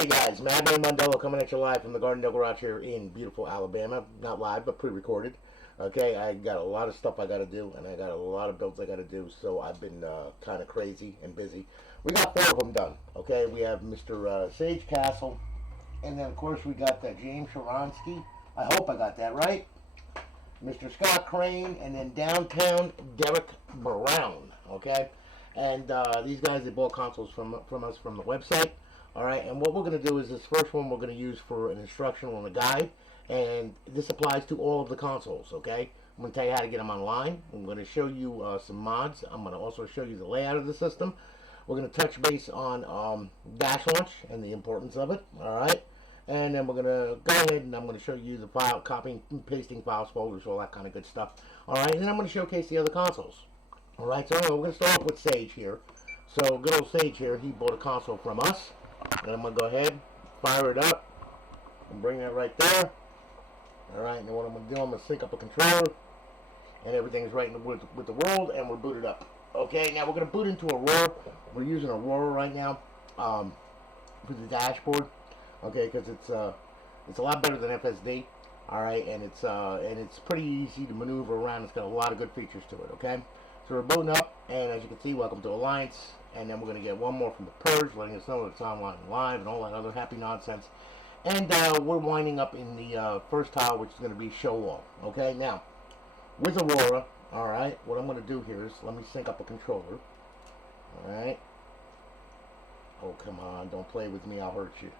Hey guys, Madman Mondello coming at you live from the Gardendale Garage here in beautiful Alabama. Not live, but pre-recorded. Okay, I got a lot of stuff I got to do, and I got a lot of builds I got to do, so I've been kind of crazy and busy. We got 4 of them done. Okay, we have Mr. Sage Castle, and then of course we got James Sacharanski. I hope I got that right. Mr. Scott Crane, and then downtown Derrick Brown. Okay, and these guys, they bought consoles from us from the website. Alright, and what we're going to do is this first one we're going to use for an instructional and a guide, and this applies to all of the consoles, okay? I'm going to tell you how to get them online. I'm going to show you some mods. I'm going to also show you the layout of the system. We're going to touch base on dash launch and the importance of it, alright? And then we're going to go ahead and I'm going to show you the file, copying, pasting files, folders, all that kind of good stuff. Alright, and then I'm going to showcase the other consoles. Alright, so we're going to start off with Sage here. So, good old Sage here, he bought a console from us. And I'm going to go ahead, fire it up, and bring that right there. Alright, and what I'm going to do, I'm going to sync up a controller, and everything's right with the world, and we're booted up. Okay, now we're going to boot into Aurora. We're using Aurora right now for the dashboard. Okay, because it's a lot better than FSD. Alright, and it's pretty easy to maneuver around. It's got a lot of good features to it. Okay, so we're booting up, and as you can see, welcome to Alliance. And then we're going to get one more from the Purge, letting us know that it's online and live and all that other happy nonsense. And we're winding up in the first tile, which is going to be show all. Okay, now, with Aurora, alright, what I'm going to do here is, let me sync up a controller. Alright. Oh, come on, don't play with me, I'll hurt you.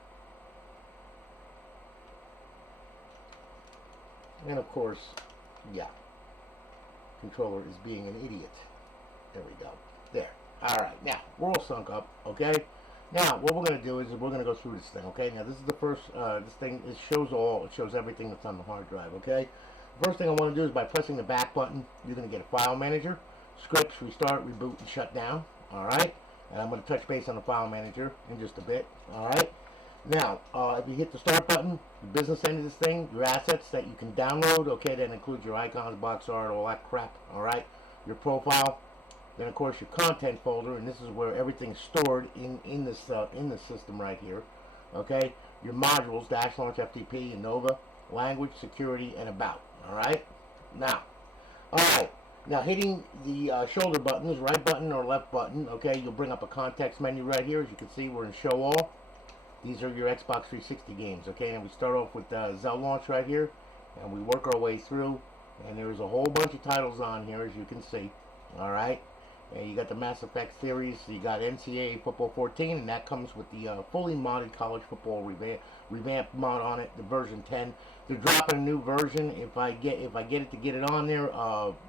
And of course, yeah, controller is being an idiot. There we go. There. Alright, now, we're all sunk up, okay? Now, what we're going to do is we're going to go through this thing, okay? Now, this is the first, this thing, it shows everything that's on the hard drive, okay? The first thing I want to do is by pressing the back button, you're going to get a file manager, scripts, restart, reboot, and shut down, alright? And I'm going to touch base on the file manager in just a bit, alright? Now, if you hit the start button, the business end of this thing, your assets that you can download, okay, that includes your icons, box art, all that crap, alright? Your profile. Then of course your content folder, and this is where everything's stored in this system right here. Okay, your modules, dash launch, FTP, and Nova, language, security, and about. All right. Now hitting the shoulder buttons, right button or left button. Okay, you'll bring up a context menu right here. As you can see, we're in show all. These are your Xbox 360 games. Okay, and we start off with Zell launch right here, and we work our way through. And there's a whole bunch of titles on here, as you can see. All right. And you got the Mass Effect series, you got NCAA Football 14, and that comes with the fully modded College Football Revamped mod on it, the version 10. They're dropping a new version. If I get it to get it on there,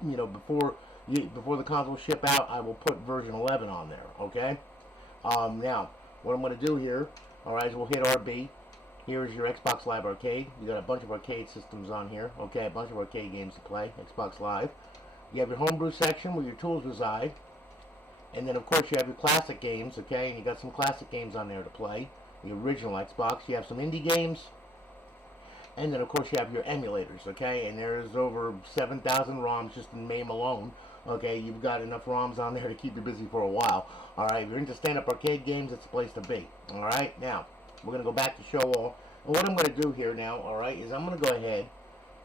you know, before the console ship out, I will put version 11 on there. Okay. Now, what I'm going to do here, all right, is we'll hit RB. Here's your Xbox Live Arcade. You got a bunch of arcade systems on here. Okay, a bunch of arcade games to play. Xbox Live. You have your homebrew section where your tools reside. And then, of course, you have your classic games, okay? And you got some classic games on there to play. The original Xbox. You have some indie games. And then, of course, you have your emulators, okay? And there's over 7,000 ROMs just in MAME alone. Okay, you've got enough ROMs on there to keep you busy for a while. Alright, if you're into stand-up arcade games, it's the place to be. Alright, now, we're going to go back to show all. And what I'm going to do here now, alright, is I'm going to go ahead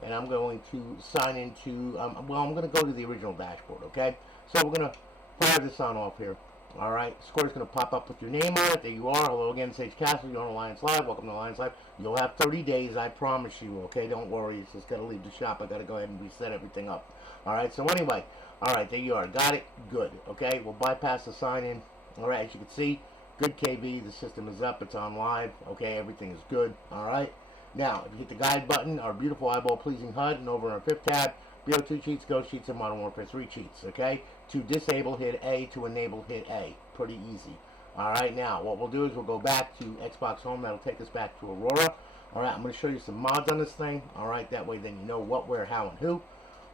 and I'm going to sign into, well, I'm going to go to the original dashboard, okay? So we're going to fire this on off here. Alright, score's going to pop up with your name on it. There you are. Hello again, Sage Castle. You're on Alliance Live. Welcome to Alliance Live. You'll have 30 days, I promise you, okay? Don't worry. It's just got to leave the shop. I got to go ahead and reset everything up. Alright, so anyway, alright, there you are. Got it? Good. Okay, we'll bypass the sign in. Alright, as you can see, good KV. The system is up. It's on live. Okay, everything is good. Alright, now, if you hit the guide button, our beautiful eyeball-pleasing HUD, and over in our 5th tab, BO2 cheats, Ghost cheats, and Modern Warfare 3 cheats, okay? To disable, hit A. To enable, hit A. Pretty easy. Alright, now, what we'll do is we'll go back to Xbox Home. That'll take us back to Aurora. Alright, I'm going to show you some mods on this thing. Alright, that way then you know what, where, how, and who.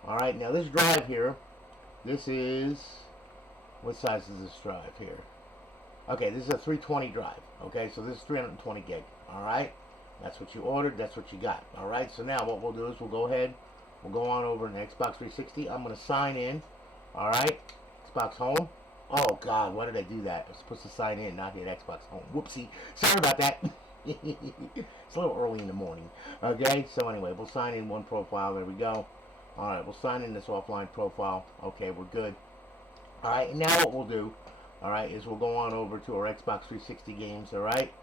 Alright, now this drive here, this is, what size is this drive here? Okay, this is a 320 drive. Okay, so this is 320 gig. Alright, that's what you ordered, that's what you got. Alright, so now what we'll do is we'll go ahead, we'll go on over to Xbox 360. I'm going to sign in. Alright, Xbox Home. Oh God, why did I do that? I was supposed to sign in, not hit Xbox Home. Whoopsie. Sorry about that. It's a little early in the morning. Okay, so anyway, we'll sign in one profile. There we go. Alright, we'll sign in this offline profile. Okay, we're good. Alright, and now what we'll do, alright, is we'll go on over to our Xbox 360 games, alright?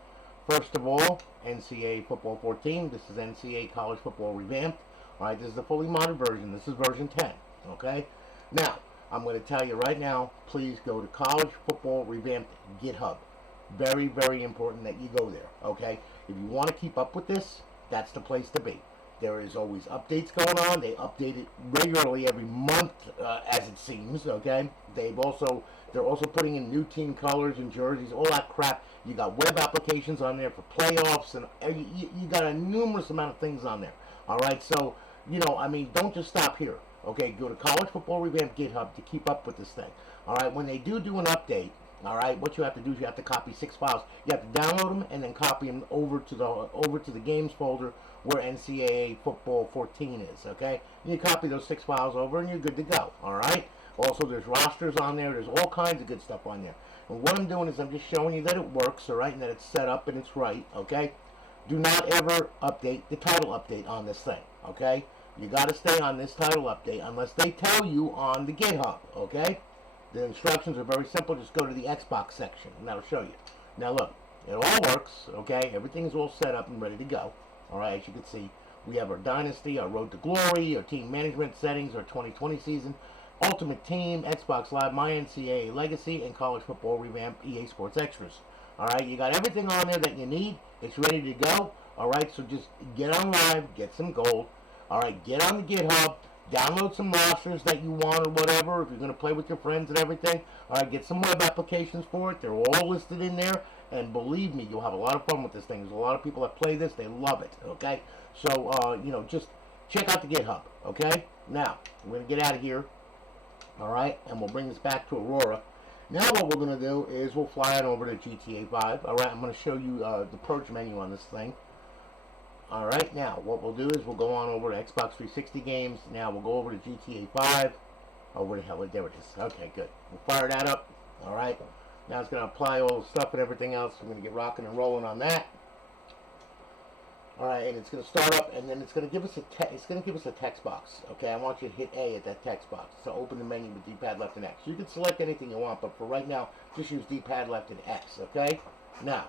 First of all, NCAA Football 14. This is NCAA College Football Revamped. Alright, this is the fully modded version. This is version 10, okay? Now, I'm going to tell you right now, please go to College Football Revamped GitHub. Very, very important that you go there, okay? If you want to keep up with this, that's the place to be. There is always updates going on. They update it regularly every month, as it seems, okay? They're also putting in new team colors and jerseys, all that crap. You got web applications on there for playoffs, and you got a numerous amount of things on there, all right? So, you know, I mean, don't just stop here. Okay, go to College Football Revamped GitHub to keep up with this thing. All right, when they do an update, all right, what you have to do is you have to copy 6 files. You have to download them and then copy them over to the games folder where NCAA Football 14 is. Okay, and you copy those 6 files over and you're good to go. All right. Also, there's rosters on there. There's all kinds of good stuff on there. And what I'm doing is I'm just showing you that it works. All right, and that it's set up and it's right. Okay. Do not ever update the title update on this thing. Okay. You got to stay on this title update unless they tell you on the GitHub, okay? The instructions are very simple. Just go to the Xbox section, and that'll show you. Now, look, it all works, okay? Everything's all set up and ready to go. All right, as you can see, we have our Dynasty, our Road to Glory, our Team Management Settings, our 2020 season, Ultimate Team, Xbox Live, My NCAA Legacy, and College Football Revamped EA Sports Extras. All right, you got everything on there that you need. It's ready to go. All right, so just get on live, get some gold. All right, get on the GitHub, download some rosters that you want or whatever, if you're going to play with your friends and everything. All right, get some web applications for it. They're all listed in there, and believe me, you'll have a lot of fun with this thing. There's a lot of people that play this. They love it, okay? So, you know, just check out the GitHub, okay? Now, we're going to get out of here, all right, and we'll bring this back to Aurora. Now what we're going to do is we'll fly on over to GTA 5. All right, I'm going to show you the Purge menu on this thing. Alright, now, what we'll do is we'll go on over to Xbox 360 games. Now, we'll go over to GTA 5. Oh, where the hell? There it is. Okay, good. We'll fire that up. Alright. Now, it's going to apply all the stuff and everything else. We're going to get rocking and rolling on that. Alright, and it's going to start up, and then it's going to give us a text box. Okay, I want you to hit A at that text box to open the menu with D-pad left and X. You can select anything you want, but for right now, just use D-pad left and X, okay? Now,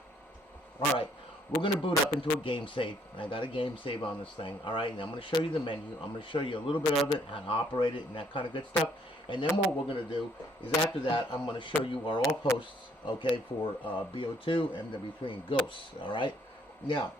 alright. We're going to boot up into a game save. I got a game save on this thing. All right, and I'm going to show you the menu. I'm going to show you a little bit of it, how to operate it, and that kind of good stuff. And then what we're going to do is after that, I'm going to show you our off hosts, okay, for BO2, MW3, and Ghosts. All right. Now,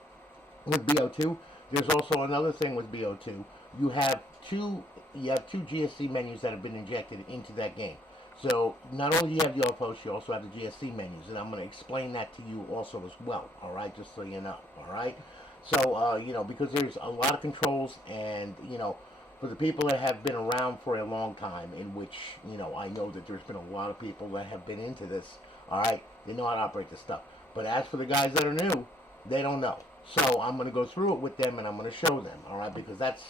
with BO2, there's also another thing with BO2. You have two GSC menus that have been injected into that game. So, not only do you have the off-host, you also have the GSC menus, and I'm going to explain that to you also as well, all right, just so you know, all right? So, you know, because there's a lot of controls, and, you know, for the people that have been around for a long time, in which, you know, I know that there's been a lot of people that have been into this, all right, they know how to operate this stuff. But as for the guys that are new, they don't know. So I'm going to go through it with them, and I'm going to show them, all right, because that's,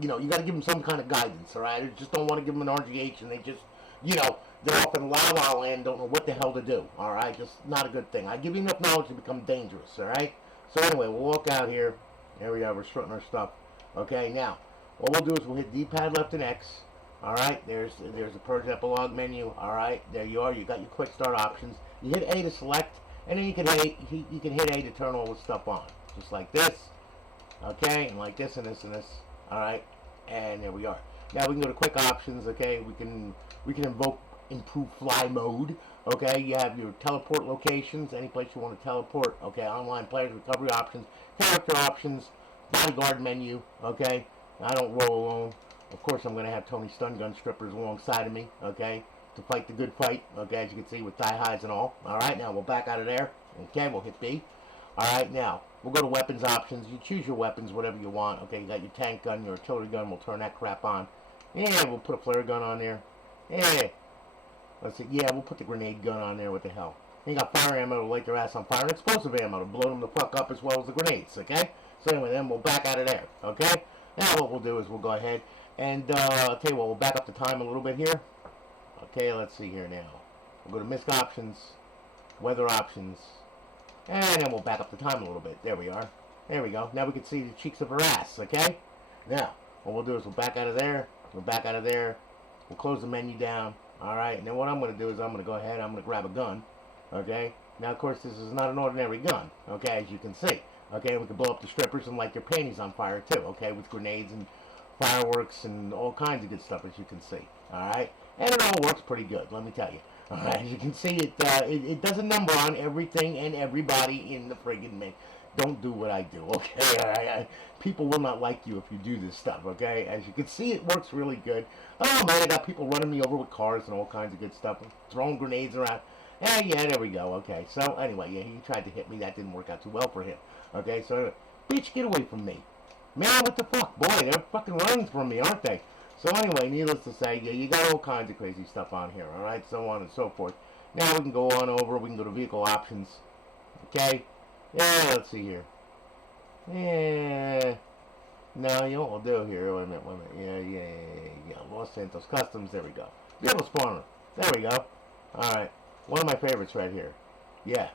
you know, you got to give them some kind of guidance, all right? I just don't want to give them an RGH, and they just, you know, they're off in la-la land, don't know what the hell to do, all right? Just not a good thing. I give you enough knowledge to become dangerous, all right? So anyway, we'll walk out here. There we are. We're sorting our stuff. Okay, now, what we'll do is we'll hit D-pad left and X. All right, there's the Purge Epilogue menu. All right, there you are. You got your quick start options. You hit A to select, and then you can hit A to turn all the stuff on, just like this. Okay, and like this and this and this. All right, and there we are. Now we can go to quick options. Okay, we can invoke improved fly mode. Okay, you have your teleport locations, any place you want to teleport. Okay, online players recovery options, character options, bodyguard menu. Okay, I don't roll alone. Of course, I'm going to have Tony Stun Gun Strippers alongside of me. Okay, to fight the good fight. Okay, as you can see with thigh highs and all. All right, now we'll back out of there. Okay, we'll hit B. All right, now we'll go to weapons options. You choose your weapons, whatever you want. Okay, you got your tank gun, your artillery gun. We'll turn that crap on. Yeah, we'll put a flare gun on there. Yeah. Let's see. Yeah, we'll put the grenade gun on there. What the hell? And you got fire ammo to light their ass on fire, and explosive ammo to blow them the fuck up as well as the grenades. Okay. So anyway, then we'll back out of there. Okay. Now what we'll do is we'll go ahead and I'll tell you what. We'll back up the time a little bit here. Okay. Let's see here now. We'll go to misc options, weather options. And then we'll back up the time a little bit. There we are. There we go. Now we can see the cheeks of her ass, okay? Now, what we'll do is we'll back out of there. We'll back out of there. We'll close the menu down. Alright, and then what I'm going to do is I'm going to go ahead, I'm going to grab a gun. Okay? Now, of course, this is not an ordinary gun. Okay, as you can see. Okay, we can blow up the strippers and light their panties on fire, too. Okay, with grenades and fireworks and all kinds of good stuff, as you can see. Alright? And it all works pretty good, let me tell you. Alright, as you can see, it does a number on everything and everybody in the friggin' menu. Don't do what I do, okay? Alright, people will not like you if you do this stuff, okay? As you can see, it works really good. Oh man, I got people running me over with cars and all kinds of good stuff, throwing grenades around. Yeah, there we go, okay. So, anyway, yeah, he tried to hit me. That didn't work out too well for him, okay? So, bitch, get away from me. Man, what the fuck? Boy, they're fucking running from me, aren't they? So, anyway, needless to say, yeah, you got all kinds of crazy stuff on here, alright? So on and so forth. Now we can go on over. We can go to vehicle options, okay? Yeah, let's see here. Yeah. No, you know what we'll do here. Wait a minute. Yeah. Los Santos Customs. There we go. Vehicle spawner. There we go. Alright. One of my favorites right here. Yeah.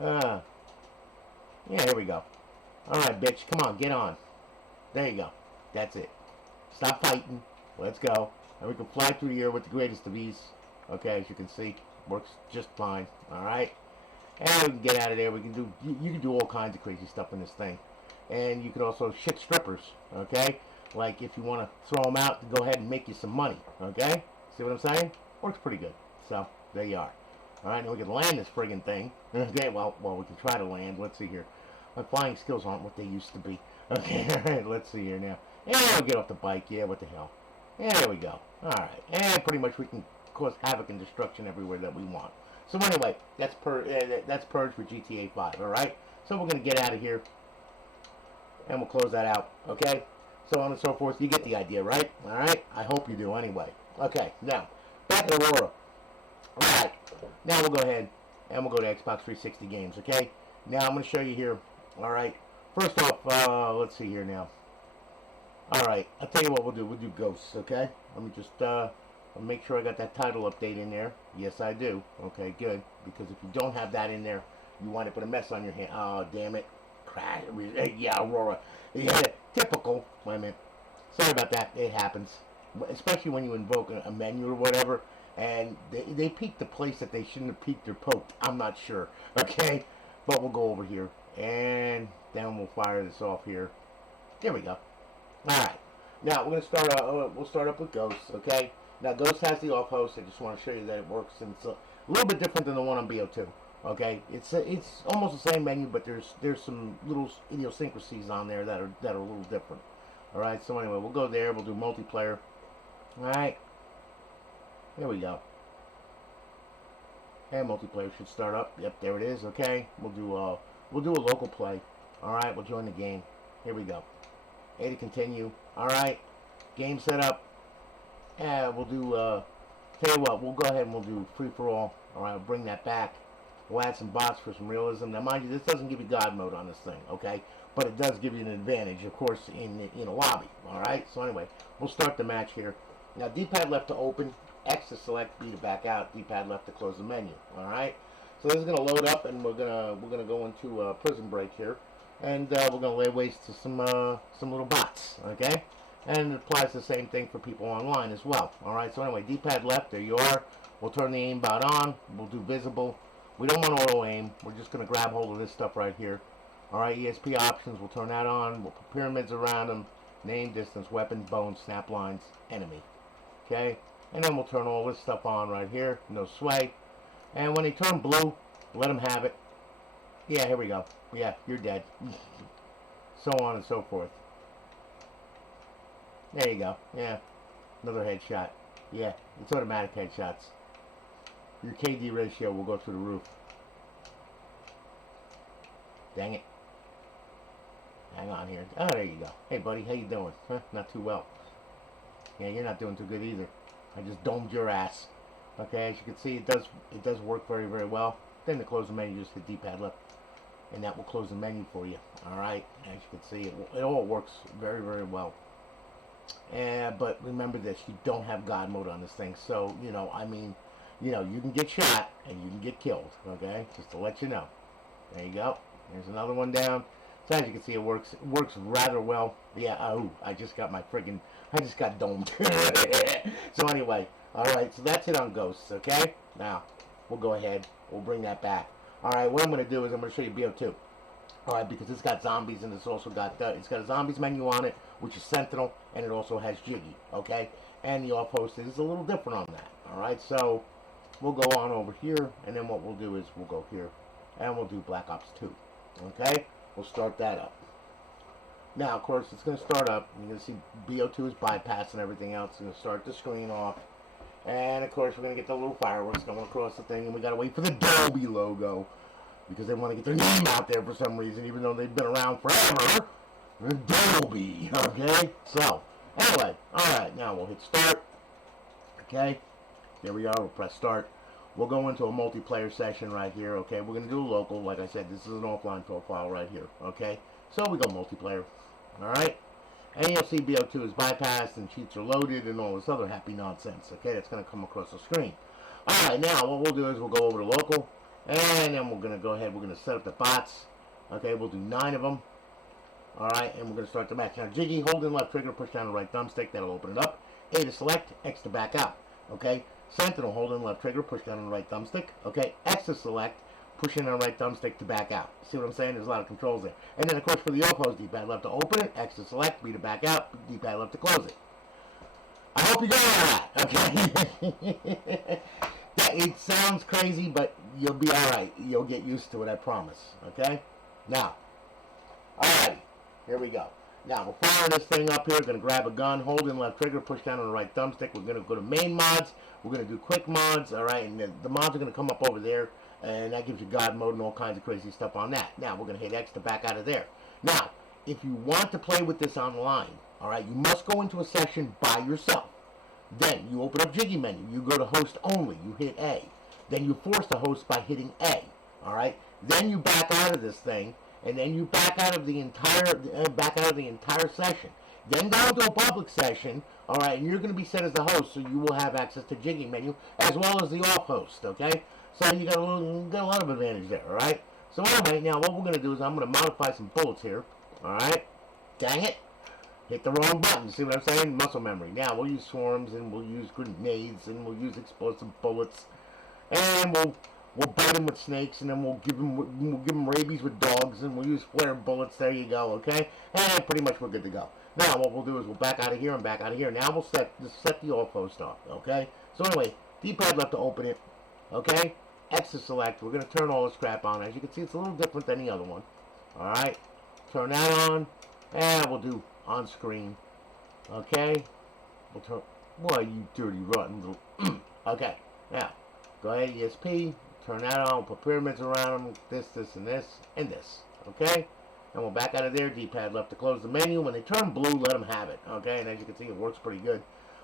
Yeah, here we go. Alright, bitch. Come on, get on. There you go. That's it. Stop fighting. Let's go. And we can fly through the air with the greatest of ease. Okay, as you can see. Works just fine. Alright. And we can get out of there. We can do, you can do all kinds of crazy stuff in this thing. And you can also shit strippers, okay? Like if you want to throw them out, to go ahead and make you some money, okay? See what I'm saying? Works pretty good. So, there you are. Alright, now we can land this friggin' thing. Okay, well, we can try to land. Let's see here. My flying skills aren't what they used to be. Okay, alright, let's see here now. And we'll get off the bike. Yeah, what the hell. And there we go. Alright, and pretty much we can cause havoc and destruction everywhere that we want. So anyway, that's Purge for GTA 5, alright? So we're going to get out of here, and we'll close that out, okay? So on and so forth. You get the idea, right? Alright? I hope you do anyway. Okay, now, back to Aurora. Alright, now we'll go ahead, and we'll go to Xbox 360 games, okay? Now I'm going to show you here, alright? First off, let's see here now. Alright, I'll tell you what we'll do. We'll do Ghosts, okay? Let me just, I'll make sure I got that title update in there. Yes, I do. Okay, good. Because if you don't have that in there, you wind up with a mess on your hand. Oh, damn it. Crash. Yeah, Aurora. Yeah, typical. Wait a minute. Sorry about that. It happens. Especially when you invoke a menu or whatever, and they peek the place that they shouldn't have peeked or poked. I'm not sure. Okay? But we'll go over here. And then we'll fire this off here. There we go. Alright. Now, we're going to start, we'll start up with Ghosts, okay? Now, Ghost has the off host. I just want to show you that it works, and it's a little bit different than the one on BO2. Okay, it's almost the same menu, but there's some little idiosyncrasies on there that are a little different. All right, so anyway, we'll go there. We'll do multiplayer. All right, there we go. And multiplayer should start up. Yep, there it is. Okay, we'll do a local play. All right, we'll join the game. Here we go. A to continue. All right, game set up. Yeah, we'll do, tell you what, we'll go ahead and we'll do free-for-all. Alright, we'll bring that back. We'll add some bots for some realism. Now, mind you, this doesn't give you God mode on this thing, okay? But it does give you an advantage, of course, in a lobby. Alright, so anyway, we'll start the match here. Now, D-pad left to open, X to select, B to back out, D-pad left to close the menu. Alright? So this is going to load up, and we're gonna go into a prison break here. And we're going to lay waste to some little bots, okay? And it applies the same thing for people online as well. Alright, so anyway, D-pad left, there you are. We'll turn the aimbot on. We'll do visible. We don't want auto aim. We're just going to grab hold of this stuff right here. Alright, ESP options, we'll turn that on. We'll put pyramids around them. Name, distance, weapon, bone, snap lines, enemy. Okay? And then we'll turn all this stuff on right here. No sway. And when they turn blue, let them have it. Yeah, here we go. Yeah, you're dead. So on and so forth. There you go. Yeah. Another headshot. Yeah. It's automatic headshots. Your KD ratio will go through the roof. Dang it. Hang on here. Oh, there you go. Hey, buddy. How you doing? Huh? Not too well. Yeah, you're not doing too good either. I just domed your ass. Okay, as you can see, it does work very, very well. Then to close the menu, just hit D-pad left. And that will close the menu for you. Alright. As you can see, it all works very, very well. But remember this, you don't have God mode on this thing, so, I mean, you can get shot, and you can get killed, okay, just to let you know. There you go. There's another one down. So as you can see, it works rather well. Yeah, oh, I just got domed. So anyway, alright, so that's it on ghosts, okay? Now, we'll go ahead, we'll bring that back. Alright, what I'm going to do is I'm going to show you BO2. Alright, because it's got zombies and it's also got, it's got a zombies menu on it, which is Sentinel, and it also has Jiggy, okay? And the off-host is a little different on that, alright? So, we'll go on over here, and then what we'll do is we'll go here, and we'll do Black Ops 2, okay? We'll start that up. Now, of course, it's going to start up. You're going to see BO2 is bypassed and everything else. It's going to start the screen off. And, of course, we're going to get the little fireworks going across the thing. And we got to wait for the Dolby logo. Because they want to get their name out there for some reason. Even though they've been around forever. Dolby. Okay? So, anyway. Alright, now we'll hit start. Okay? There we are. We'll press start. We'll go into a multiplayer session right here, okay? We're going to do a local. Like I said, this is an offline profile right here, okay? So we go multiplayer, all right? And you'll see BO2 is bypassed and cheats are loaded and all this other happy nonsense, okay? That's going to come across the screen. All right, now what we'll do is we'll go over to local, and then we're going to go ahead. We're going to set up the bots, okay? We'll do 9 of them, all right? And we're going to start the match. Now, Jiggy, hold in left trigger, push down the right thumbstick. That'll open it up. A to select, X to back out, okay? Sentinel, hold in left trigger, push down on the right thumbstick. Okay, X to select, push in on the right thumbstick to back out. See what I'm saying? There's a lot of controls there. And then, of course, for the off-host, D-pad left to open it, X to select, B to back out, D-pad left to close it. I hope you got all that, okay? Yeah, it sounds crazy, but you'll be all right. You'll get used to it, I promise, okay? Now, all right, here we go. Now, we're firing this thing up here. We're going to grab a gun, hold in left trigger, push down on the right thumbstick. We're going to go to main mods. We're going to do quick mods, all right? And the mods are going to come up over there, and that gives you God mode and all kinds of crazy stuff on that. Now, we're going to hit X to back out of there. Now, if you want to play with this online, all right, you must go into a session by yourself. Then you open up Jiggy menu. You go to host only. You hit A. Then you force the host by hitting A, all right? Then you back out of this thing. And then you back out of the entire session. Then go into a public session, all right, and you're going to be set as the host, so you will have access to Jiggy menu as well as the off host, okay? So you got a lot of advantage there, all right? So anyway, now what we're going to do is I'm going to modify some bullets here, all right? Dang it. Hit the wrong button. See what I'm saying? Muscle memory. Now we'll use swarms, and we'll use grenades, and we'll use explosive bullets, and we'll bite him with snakes, and then we'll give him rabies with dogs, and we'll use flare bullets. There you go, okay? And pretty much we're good to go. Now what we'll do is we'll back out of here and back out of here. Now we'll set the off host off, okay? So anyway, D-pad left to open it, okay? X to select. We're going to turn all this crap on. As you can see, it's a little different than the other one. All right? Turn that on, and we'll do on screen, okay? We'll turn, boy, you dirty, rotten little, okay, now, go ahead, ESP. Turn that on, put pyramids around them, this, and this, and this, okay? And we'll back out of there, D-pad left to close the menu. When they turn blue, let them have it, okay? And as you can see, it works pretty good.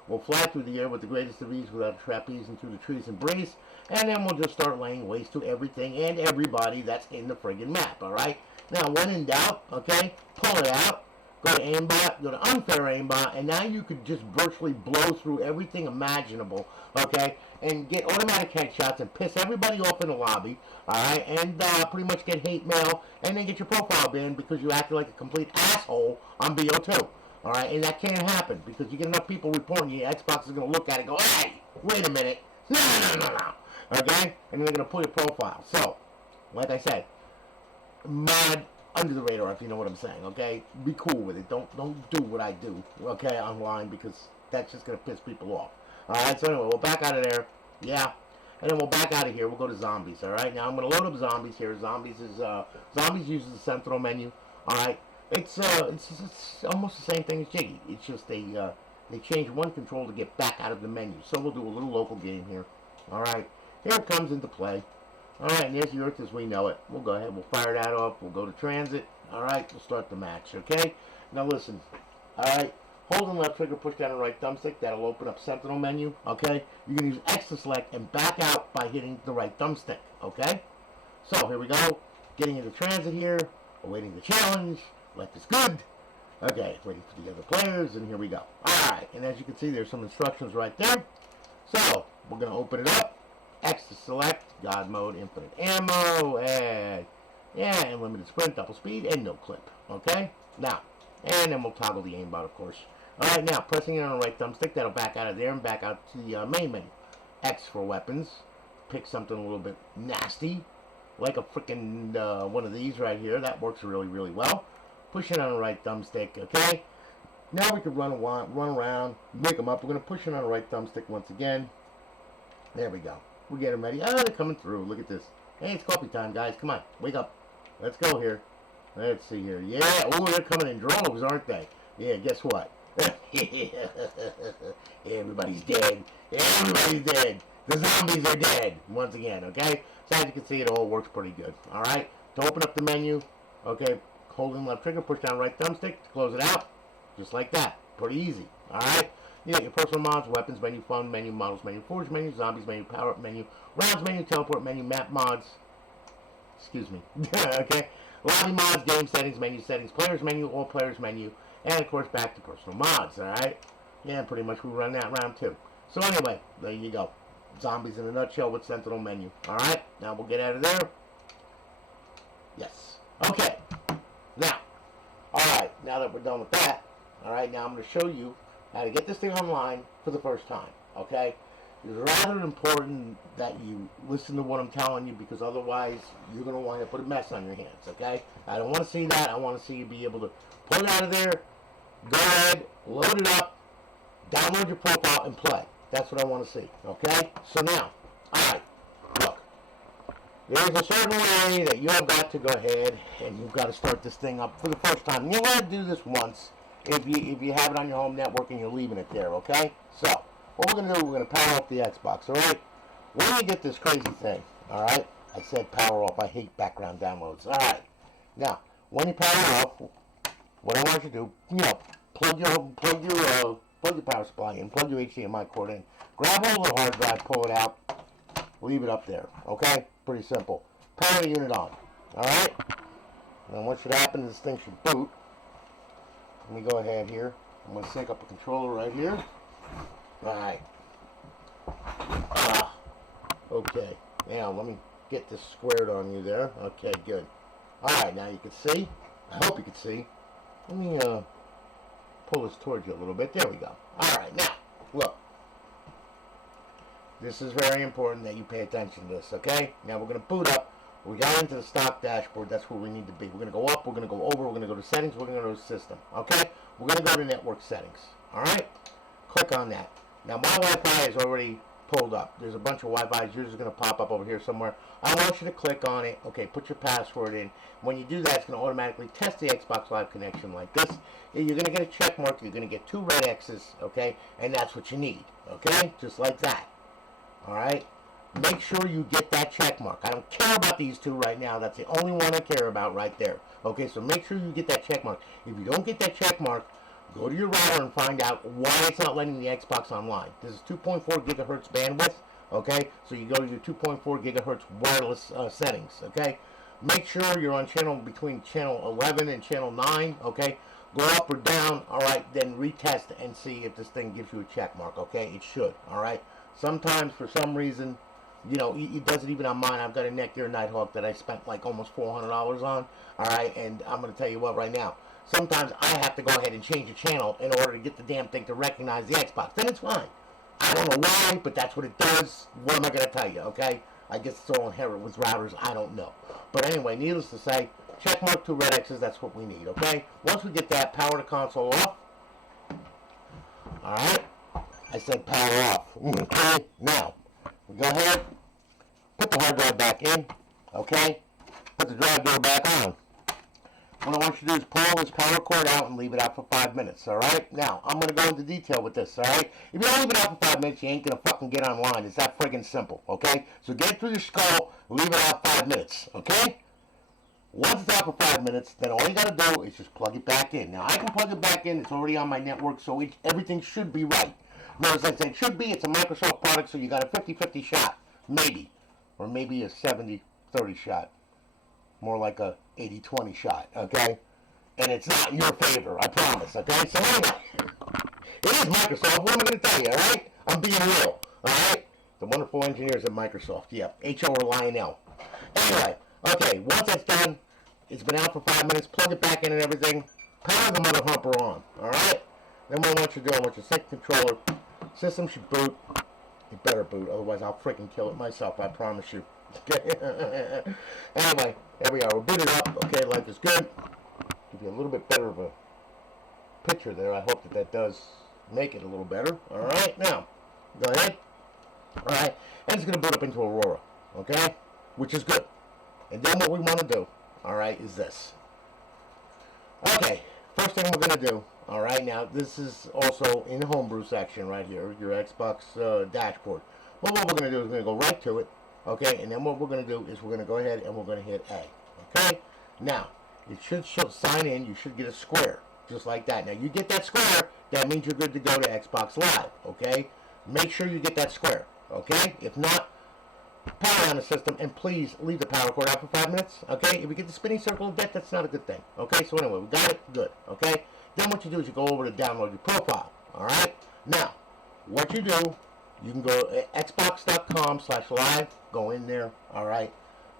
We'll fly through the air with the greatest of ease without trapezing through the trees and breeze, and then we'll just start laying waste to everything and everybody that's in the friggin' map, all right? Now, when in doubt, okay, pull it out, go to aimbot, go to unfair aimbot, and now you could just virtually blow through everything imaginable, okay, and get automatic headshots and piss everybody off in the lobby, alright, and pretty much get hate mail, and then get your profile banned because you acted like a complete asshole on BO2, alright, and that can't happen because you get enough people reporting you, Xbox is going to look at it and go, hey, wait a minute, no, okay, and they're going to pull your profile. So, like I said, mod under the radar, if you know what I'm saying, okay? Be cool with it. Don't do what I do, okay, online, because that's just going to piss people off. Alright, so anyway, we'll back out of there. Yeah. And then we'll back out of here. We'll go to zombies, alright? Now, I'm going to load up zombies here. Zombies uses the sentinel menu, alright? It's almost the same thing as Jiggy. It's just they change one control to get back out of the menu. So we'll do a little local game here. Alright. Here it comes into play. Alright, and there's the Earth as we know it. We'll go ahead, we'll fire that off, we'll go to transit. Alright, we'll start the match, okay? Now listen, alright, hold and left trigger, push down the right thumbstick, that'll open up Sentinel menu, okay? You can use X to select and back out by hitting the right thumbstick, okay? So, here we go, getting into transit here, awaiting the challenge, life is good. Okay, waiting for the other players, and here we go. Alright, and as you can see, there's some instructions right there. So, we're going to open it up. X to select, God mode, infinite ammo, and Yeah, and limited sprint, double speed, and no clip. Okay? Now, and then we'll toggle the aimbot, of course. Alright, now, pressing it on the right thumbstick, that'll back out of there and back out to the main menu. X for weapons. Pick something a little bit nasty, like a freaking one of these right here. That works really, really well. Push it on the right thumbstick, okay? Now we can run around, make them up. We're going to push it on the right thumbstick once again. There we go. We're getting ready. Oh, they're coming through. Look at this. Hey, it's coffee time, guys. Come on. Wake up. Let's go here. Let's see here. Yeah. Oh, they're coming in droves, aren't they? Yeah, guess what? Everybody's dead. Everybody's dead. The zombies are dead. Once again, okay? So as you can see, it all works pretty good. Alright? To open up the menu, okay, holding left trigger, push down right thumbstick to close it out. Just like that. Pretty easy. Alright? You got your personal mods, weapons menu, fun menu, models menu, forge menu, zombies menu, power up menu, rounds menu, teleport menu, map mods. Excuse me. Okay? Lobby mods, game settings, players menu, all players menu, and of course back to personal mods. Alright? Yeah, pretty much we run that round too. So anyway, there you go. Zombies in a nutshell with sentinel menu. Alright? Now we'll get out of there. Yes. Okay. Now. Alright, now that we're done with that, alright, now I'm going to show you how to get this thing online for the first time, okay? It's rather important that you listen to what I'm telling you because otherwise you're going to wind up with a mess on your hands, okay? I don't want to see that. I want to see you be able to pull it out of there, go ahead, load it up, download your profile, and play. That's what I want to see, okay? So now, alright, look. There's a certain way that you've got to go ahead and you've got to start this thing up for the first time. You'll have to do this once if you have it on your home network and you're leaving it there, okay? So, what we're going to do, we're going to power off the Xbox, alright? When you get this crazy thing, alright? I said power off. I hate background downloads. Alright. Now, when you power off, what I want you to do, plug your power supply in, plug your HDMI cord in, grab hold of the hard drive, pull it out, leave it up there, okay? Pretty simple. Power the unit on, alright? Now what should happen is this thing should boot. Let me go ahead here. I'm going to sync up a controller right here. Alright. Okay. Now let me get this squared on you there. Okay, good. Alright, now you can see. I hope you can see. Let me pull this towards you a little bit. There we go. Alright, now, look. This is very important that you pay attention to this, okay? Now we're going to boot up. We got into the stock dashboard. That's where we need to be. We're going to go up. We're going to go over. We're going to go to settings. We're going to go to system, okay? We're going to go to network settings, alright? Click on that. Now my Wi-Fi is already pulled up. There's a bunch of Wi-Fi's. Yours is going to pop up over here somewhere. I want you to click on it. Okay, put your password in. When you do that, it's going to automatically test the Xbox Live connection like this. You're going to get a check mark. You're going to get 2 red X's, okay? And that's what you need, okay? Just like that. All right? Make sure you get that check mark. I don't care about these 2 right now. That's the only one I care about right there. Okay, so make sure you get that check mark. If you don't get that check mark, go to your router and find out why it's not letting the Xbox online. This is 2.4 gigahertz bandwidth, okay? So you go to your 2.4 gigahertz wireless settings, okay? Make sure you're on between channel 11 and channel 9, okay? Go up or down, all right? Then retest and see if this thing gives you a check mark, okay? It should, all right? Sometimes, for some reason, it does it even on mine. I've got a Netgear Nighthawk that I spent like almost $400 on, all right? And I'm going to tell you what right now. Sometimes I have to go ahead and change a channel in order to get the damn thing to recognize the Xbox. Then it's fine. I don't know why, but that's what it does. What am I going to tell you, okay? I guess it's all inherent with routers. I don't know. But anyway, needless to say, check mark 2 red X's. That's what we need, okay? Once we get that, power the console off. All right? I said power off. Okay? Now, we go ahead, put the hard drive back in, okay? Put the drive door back on. What I want you to do is pull this power cord out and leave it out for 5 minutes, alright? Now, I'm going to go into detail with this, alright? If you don't leave it out for 5 minutes, you ain't going to fucking get online. It's that friggin' simple, okay? So get it through your skull, leave it out 5 minutes, okay? Once it's out for 5 minutes, then all you got to do is just plug it back in. Now, I can plug it back in. It's already on my network, so everything should be right. No, as I said, it should be. It's a Microsoft product, so you got a 50-50 shot, maybe. Or maybe a 70-30 shot. More like a 80-20 shot, okay? And it's not in your favor, I promise, okay? So anyway, it is Microsoft. What am I going to tell you, all right? I'm being real, all right? The wonderful engineers at Microsoft, yeah. H.O. or Lionel. Anyway, Okay, once that's done, it's been out for 5 minutes, plug it back in and everything, power the mother humper on, alright? Then what I want you to do, I want your second controller, system should boot, it better boot, otherwise I'll freaking kill it myself, I promise you. Okay. Anyway, there we are, we're booted up, okay, life is good. Give you a little bit better of a picture there, I hope that does make it a little better, alright? Now, go ahead, alright, and it's going to boot up into Aurora, okay? Which is good. And then what we want to do, alright, is this. Okay, first thing we're going to do, alright, now this is also in the homebrew section right here, your Xbox dashboard. Well, what we're going to do is we're going to go right to it, okay, and then what we're going to do is we're going to go ahead and we're going to hit A, okay? Now, it should sign in, you should get a square, just like that. Now, you get that square, that means you're good to go to Xbox Live, okay? Make sure you get that square, okay? If not, power on the system, and please leave the power cord out for 5 minutes, okay? If you get the spinning circle of death, that's not a good thing, okay? So anyway, we got it, good, okay? Then what you do is you go over to download your profile, alright? Now, what you do, you can go to xbox.com/live, go in there, alright?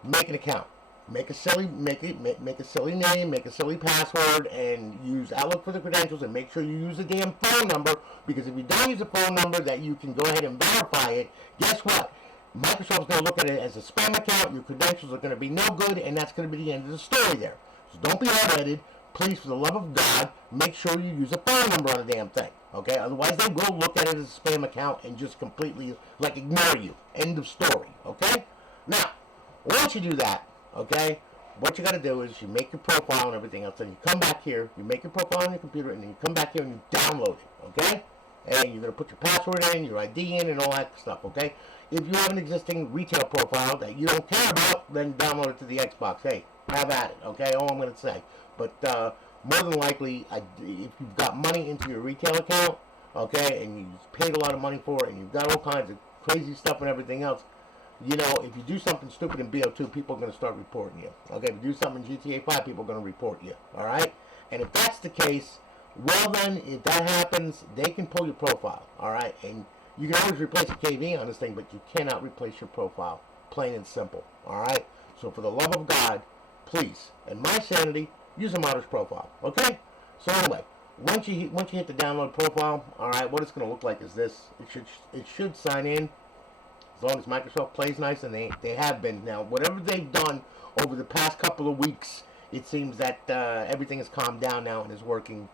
Make an account. Make a silly name, make a silly password, and use Outlook for the credentials, and make sure you use a damn phone number, because if you don't use a phone number that you can go ahead and verify it, guess what? Microsoft's going to look at it as a spam account, your credentials are going to be no good, and that's going to be the end of the story there. So don't be hard-headed. Please, for the love of God, make sure you use a phone number on the damn thing, okay? Otherwise, they will look at it as a spam account and just completely, like, ignore you. End of story, okay? Now, once you do that, okay, what you got to do is you make your profile and everything else, and you come back here, you make your profile on your computer, and then you come back here and you download it, okay? And you're going to put your password in, your ID in, and all that stuff, okay? If you have an existing retail profile that you don't care about, then download it to the Xbox. Hey, have at it, okay? All I'm going to say. But more than likely, if you've got money into your retail account, okay, and you've paid a lot of money for it, and you've got all kinds of crazy stuff and everything else, you know, if you do something stupid in BO2, people are going to start reporting you. Okay, if you do something in GTA 5, people are going to report you, all right? And if that's the case, well then, if that happens, they can pull your profile, all right? And you can always replace a KV on this thing, but you cannot replace your profile, plain and simple, all right? So for the love of God, please, and my sanity, use a modder's profile, okay? So anyway, once you hit the download profile, all right, what it's going to look like is this. It should sign in. As long as Microsoft plays nice, and they have been. Now, whatever they've done over the past couple of weeks, it seems that everything has calmed down now and is working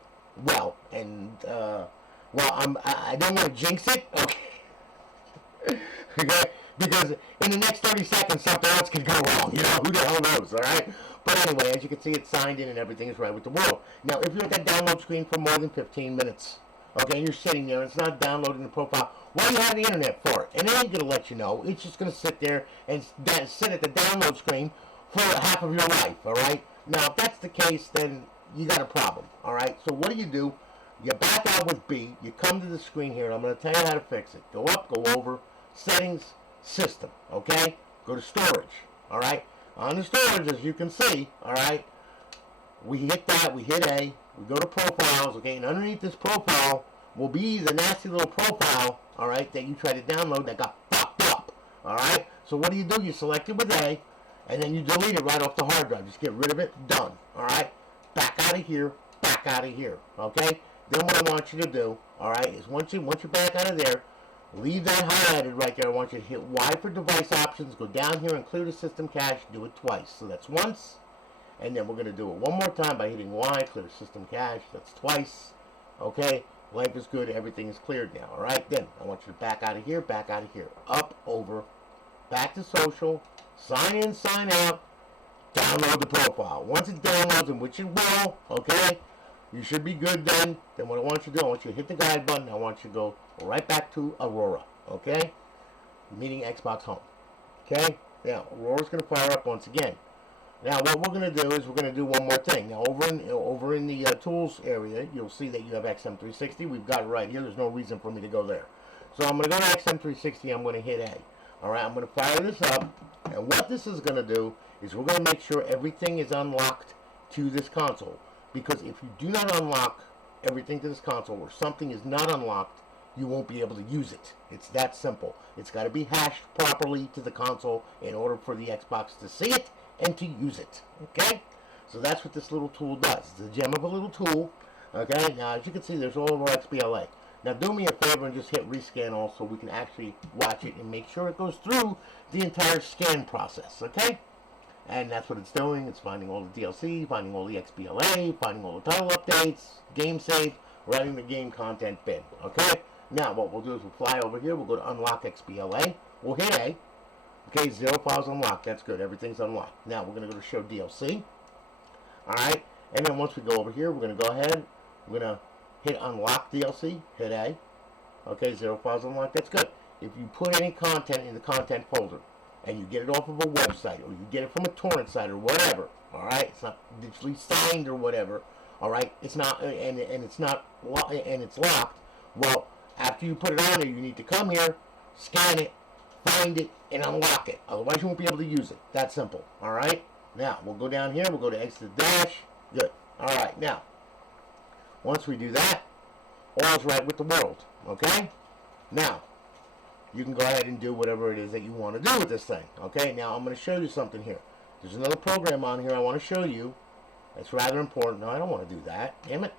well. And, well, I don't want to jinx it, okay? Okay? Because in the next 30 seconds, something else could go wrong. You know, who the hell knows, all right? But anyway, as you can see, it's signed in and everything is right with the world. Now, if you're at that download screen for more than 15 minutes, okay, and you're sitting there, and it's not downloading the profile, why do you have the internet for it? And it ain't going to let you know. It's just going to sit there and sit at the download screen for half of your life, all right? Now, if that's the case, then you got a problem, all right? So what do? You back out with B. You come to the screen here, and I'm going to tell you how to fix it. Go up, go over, settings, system, okay? Go to storage, all right? On the storage, as you can see, all right, we hit that, we hit A, we go to profiles, okay, and underneath this profile will be the nasty little profile, all right, that you tried to download that got fucked up, all right? So what do? You select it with A, and then you delete it right off the hard drive. Just get rid of it, done, all right? Back out of here, okay? Then what I want you to do, all right, is once you're back out of there, leave that highlighted right there. I want you to hit Y for device options, go down here and clear the system cache, do it twice. So that's once, and then we're going to do it one more time by hitting Y, clear the system cache, that's twice, okay? Life is good, everything is cleared now, all right? Then I want you to back out of here, up, over, back to social, sign in, sign out, download the profile. Once it downloads, and which it will, okay, you should be good then. Then what I want you to do, I want you to hit the guide button. I want you to go right back to Aurora, okay? Meaning Xbox Home, okay? Now, Aurora's going to fire up once again. Now, what we're going to do is we're going to do one more thing. Now, over in the tools area, you'll see that you have XM360. We've got it right here. There's no reason for me to go there. So I'm going to go to XM360. I'm going to hit A. All right, I'm going to fire this up. And what this is going to do is we're going to make sure everything is unlocked to this console. Because if you do not unlock everything to this console, or something is not unlocked, you won't be able to use it. It's that simple. It's got to be hashed properly to the console in order for the Xbox to see it and to use it. Okay? So that's what this little tool does. It's a gem of a little tool. Okay? Now, as you can see, there's all of our XBLA. Now, do me a favor and just hit rescan all so we can actually watch it and make sure it goes through the entire scan process. Okay? And that's what it's doing. It's finding all the DLC, finding all the XBLA, finding all the title updates, game save, writing the game content bin. Okay? Now, what we'll do is we'll fly over here. We'll go to Unlock XBLA. We'll hit A. Okay, 0 files unlocked. That's good. Everything's unlocked. Now, we're going to go to Show DLC. Alright? And then once we go over here, we're going to go ahead. We're going to hit Unlock DLC. Hit A. Okay, 0 files unlocked. That's good. If you put any content in the content folder, and you get it off of a website, or you get it from a torrent site, or whatever, alright? It's not digitally signed or whatever, alright? It's not, and it's not, and it's locked. Well, after you put it on there, you need to come here, scan it, find it, and unlock it. Otherwise, you won't be able to use it. That simple, alright? Now, we'll go down here, we'll go to exit the dash. Good. Alright, now, once we do that, all's right with the world, okay? Now, you can go ahead and do whatever it is that you want to do with this thing. Okay, now I'm going to show you something here. There's another program on here I want to show you. It's rather important. No, I don't want to do that. Damn it.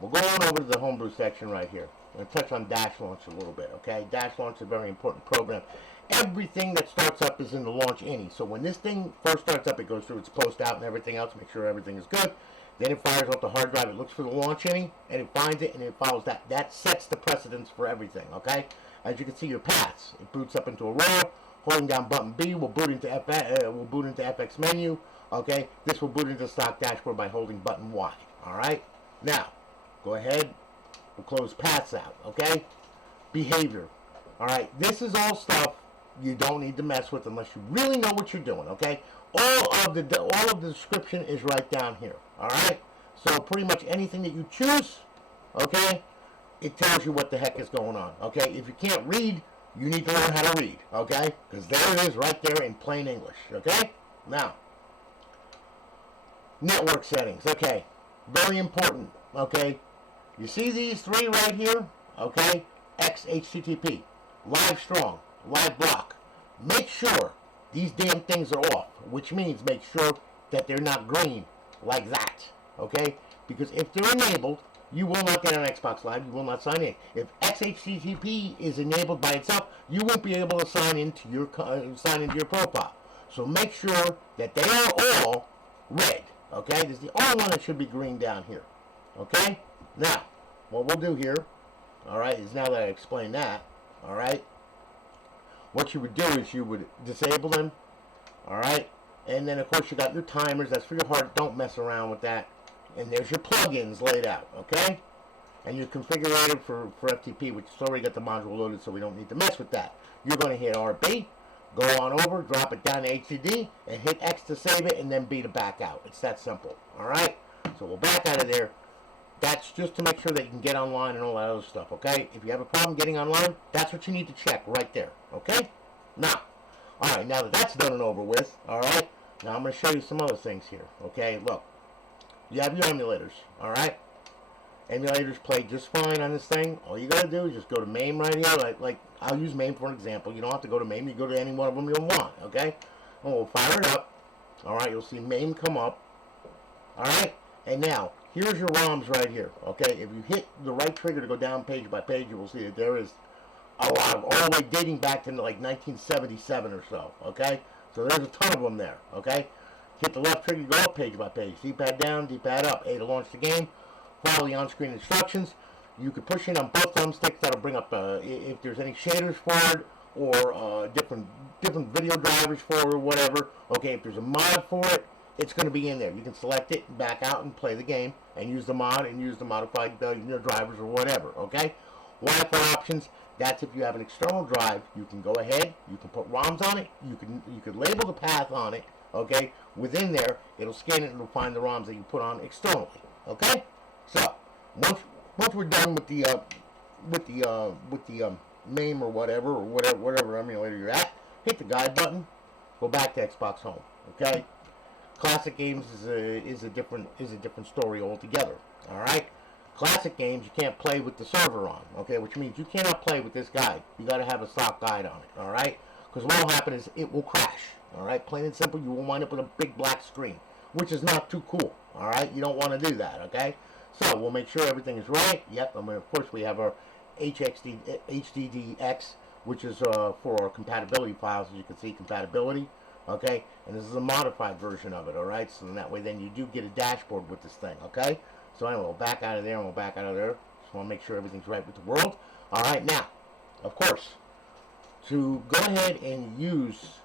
We'll go on over to the homebrew section right here. I'm going to touch on Dash Launch a little bit. Okay, Dash Launch is a very important program. Everything that starts up is in the launch ini. So when this thing first starts up, it goes through its post out and everything else, make sure everything is good. Then it fires up the hard drive. It looks for the launch ini, and it finds it, and it follows that. That sets the precedence for everything. Okay. As you can see, your paths. It boots up into Aurora. Holding down button B will boot into FX menu. Okay, this will boot into stock dashboard by holding button Y. All right. Now, go ahead. We'll close paths out. Okay. Behavior. All right. This is all stuff you don't need to mess with unless you really know what you're doing. Okay. All of the description is right down here. All right. So pretty much anything that you choose. Okay. It tells you what the heck is going on, okay? If you can't read, you need to learn how to read, okay? Because there it is right there in plain English, okay? Now, network settings, okay? Very important, okay? You see these three right here, okay? XHTTP, live strong, live block. Make sure these damn things are off, which means make sure that they're not green like that, okay? Because if they're enabled, you will not get on Xbox Live. You will not sign in. If XHTTP is enabled by itself, you won't be able to sign into your profile. So make sure that they are all red. Okay, this is the only one that should be green down here. Okay. Now, what we'll do here, all right, is now that I explained that, all right, what you would do is you would disable them, all right, and then of course you got your timers. That's for your heart. Don't mess around with that. And there's your plugins laid out, okay? And your configurator for FTP, which has already got the module loaded, so we don't need to mess with that. You're going to hit RB, go on over, drop it down to HDD, and hit X to save it, and then B to back out. It's that simple, all right? So we'll back out of there. That's just to make sure that you can get online and all that other stuff, okay? If you have a problem getting online, that's what you need to check right there, okay? Now, all right, now that that's done and over with, all right? Now I'm going to show you some other things here, okay? Look. You have your emulators, alright? Emulators play just fine on this thing. All you gotta do is just go to MAME right here. Like I'll use MAME for an example. You don't have to go to MAME. You go to any one of them you want, okay? And we'll fire it up. Alright, you'll see MAME come up. Alright? And now, here's your ROMs right here, okay? If you hit the right trigger to go down page by page, you will see that there is a lot of, all the way dating back to like 1977 or so, okay? So there's a ton of them there, okay? Hit the left trigger, go up page by page. D-pad down, D-pad up. A to launch the game. Follow the on-screen instructions. You can push in on both thumbsticks. That'll bring up if there's any shaders for it, or different video drivers for it, or whatever. Okay, if there's a mod for it, it's going to be in there. You can select it, back out, and play the game, and use the mod, and use the modified drivers or whatever. Okay. Wi-Fi options. That's if you have an external drive. You can go ahead. You can put ROMs on it. You could label the path on it. Okay, within there, it'll scan it and it'll find the ROMs that you put on externally. Okay, so once we're done with the MAME or whatever emulator you're at, hit the guide button, go back to Xbox Home. Okay, classic games is a different story altogether. All right, classic games you can't play with the server on. Okay, which means you cannot play with this guide. You got to have a stock guide on it. All right. Because what will happen is it will crash. All right, plain and simple, you will wind up with a big black screen, which is not too cool. All right, you don't want to do that. Okay, so we'll make sure everything is right. Yep, I mean, of course we have our HDDX, which is for our compatibility files. As you can see, compatibility. Okay, and this is a modified version of it. All right, so that way then you do get a dashboard with this thing. Okay, so anyway, we'll back out of there and we'll back out of there. Just want to make sure everything's right with the world. All right, now, of course, to go ahead and use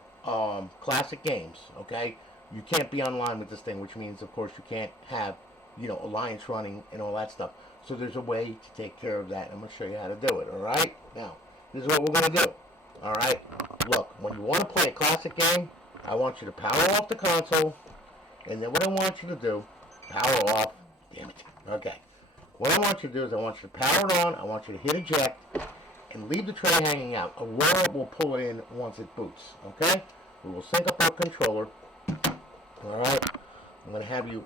classic games, okay, you can't be online with this thing, which means, of course, you can't have, Alliance running and all that stuff. So there's a way to take care of that. I'm going to show you how to do it, all right? Now, this is what we're going to do, all right? Look, when you want to play a classic game, I want you to power off the console, and then what I want you to do, power off, damn it, okay. What I want you to do is I want you to power it on, I want you to hit eject, and leave the tray hanging out. Aurora will pull it in once it boots, okay? We will sync up our controller, all right? I'm going to have you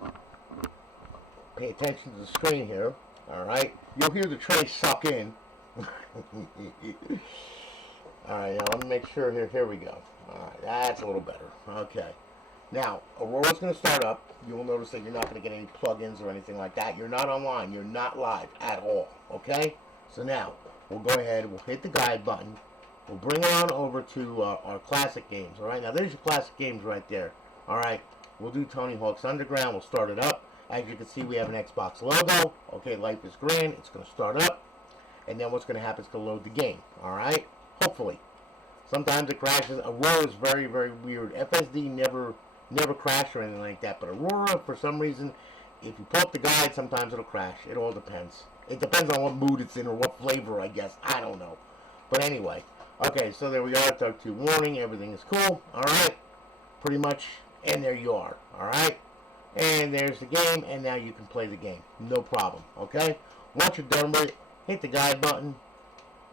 pay attention to the screen here, all right? You'll hear the tray suck in. All right, now let me make sure here. Here we go. All right, that's a little better. Okay. Now, Aurora's going to start up. You will notice that you're not going to get any plugins or anything like that. You're not online. You're not live at all, okay? So now, we'll go ahead. We'll hit the guide button. We'll bring it on over to our classic games, all right? Now, there's your classic games right there, all right? We'll do Tony Hawk's Underground. We'll start it up. As you can see, we have an Xbox logo. Okay, life is grand. It's going to start up. And then what's going to happen is going to load the game, all right? Hopefully. Sometimes it crashes. Aurora is very, very weird. FSD never crashed or anything like that. But Aurora, for some reason, if you pull up the guide, sometimes it'll crash. It all depends. It depends on what mood it's in or what flavor, I guess. I don't know. But anyway. Okay, so there we are. Thug 2 warning. Everything is cool. All right. Pretty much. And there you are. All right. And there's the game. And now you can play the game. No problem. Okay. Once you're done with it, hit the guide button.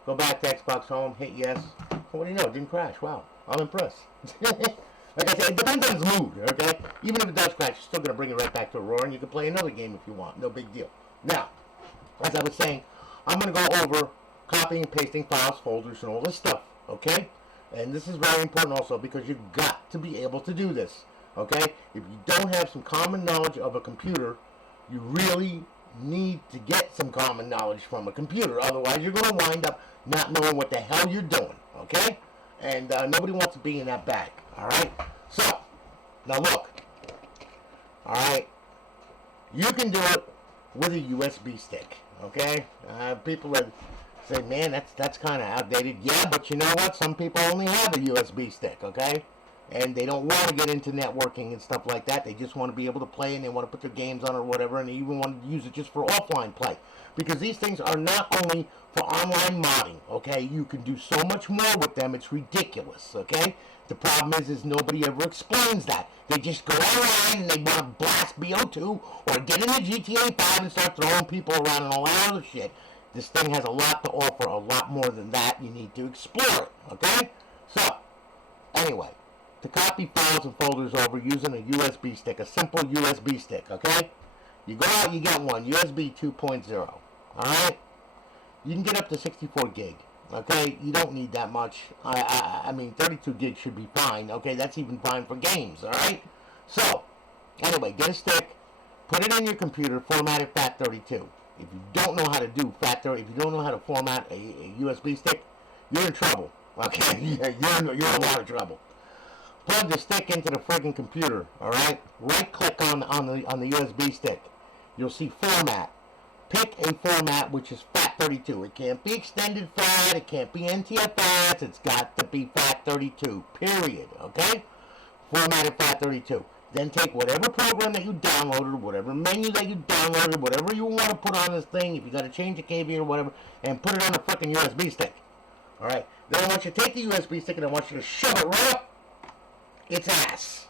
Go back to Xbox Home. Hit yes. What do you know? It didn't crash. Wow. I'm impressed. Like I said, it depends on its mood, okay? Even if it does crash, you're still going to bring it right back to Aurora, and you can play another game if you want. No big deal. Now, as I was saying, I'm going to go over copying and pasting files, folders, and all this stuff, okay? And this is very important also because you've got to be able to do this, okay? If you don't have some common knowledge of a computer, you really need to get some common knowledge from a computer. Otherwise, you're going to wind up not knowing what the hell you're doing, okay? And nobody wants to be in that bag, all right? So, now look, all right? You can do it with a USB stick, okay? People that say, man, that's kind of outdated. Yeah, but you know what? Some people only have a USB stick, okay? And they don't want to get into networking and stuff like that. They just want to be able to play, and they want to put their games on or whatever, and they even want to use it just for offline play. Because these things are not only for online modding, okay? You can do so much more with them, it's ridiculous, okay? The problem is nobody ever explains that. They just go online and they want to blast BO2 or get into GTA 5 and start throwing people around and all that other shit. This thing has a lot to offer, a lot more than that. You need to explore it, okay? So, anyway. To copy files and folders over using a USB stick, a simple USB stick, okay? You go out, you get one, USB 2.0, alright? You can get up to 64 gig, okay? You don't need that much. I mean, 32 gig should be fine, okay? That's even fine for games, alright? So, anyway, get a stick, put it in your computer, format it FAT32. If you don't know how to do FAT32, if you don't know how to format a USB stick, you're in trouble, okay? you're in a lot of trouble. Plug the stick into the friggin' computer, alright? Right-click on the USB stick. You'll see format. Pick a format which is FAT32. It can't be extended FAT, it can't be NTFS, it's got to be FAT32, period, okay? Formatted FAT32. Then take whatever program that you downloaded, whatever menu that you downloaded, whatever you want to put on this thing, if you got to change the KB or whatever, and put it on the frickin' USB stick, alright? Then I want you to take the USB stick and I want you to shove it right up its ass.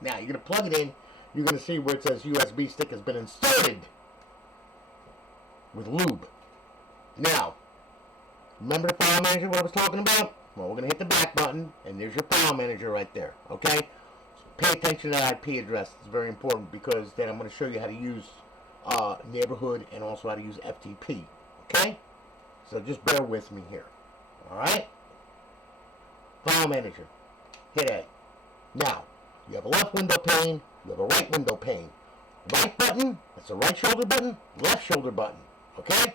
Now, you're going to plug it in. You're going to see where it says USB stick has been inserted with lube. Now, remember the file manager, what I was talking about? Well, we're going to hit the back button, and there's your file manager right there, okay? So pay attention to that IP address. It's very important because then I'm going to show you how to use neighborhood and also how to use FTP, okay? So just bear with me here, all right? File Manager. Hit A. Now, you have a left window pane, you have a right window pane. Right button, that's the right shoulder button, left shoulder button, okay?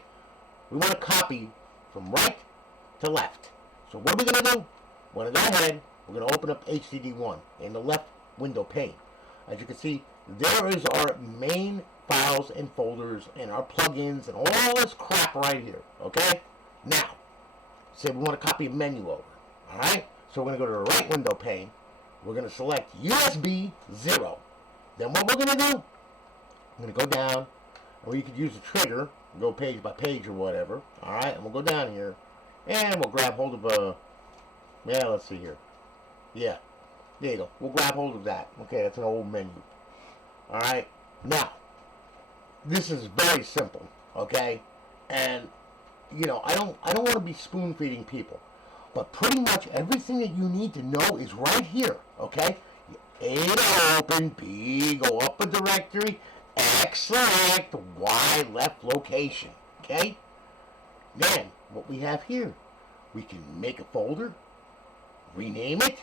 We want to copy from right to left. So what are we going to do? We're going to go ahead, we're going to open up HDD1 in the left window pane. As you can see, there is our main files and folders and our plugins and all this crap right here, okay? Now, say we want to copy a menu over, all right? So we're going to go to the right window pane. We're going to select USB 0. Then what we're going to do, I'm going to go down, or you could use a trigger, go page by page or whatever, all right? And we'll go down here, and we'll grab hold of a, yeah, let's see here. Yeah, there you go. We'll grab hold of that. Okay, that's an old menu. All right, now, this is very simple, okay? And, you know, I don't want to be spoon-feeding people, but pretty much everything that you need to know is right here, okay? A to open, B, go up a directory, X select, Y left location, okay? Then, what we have here, we can make a folder, rename it,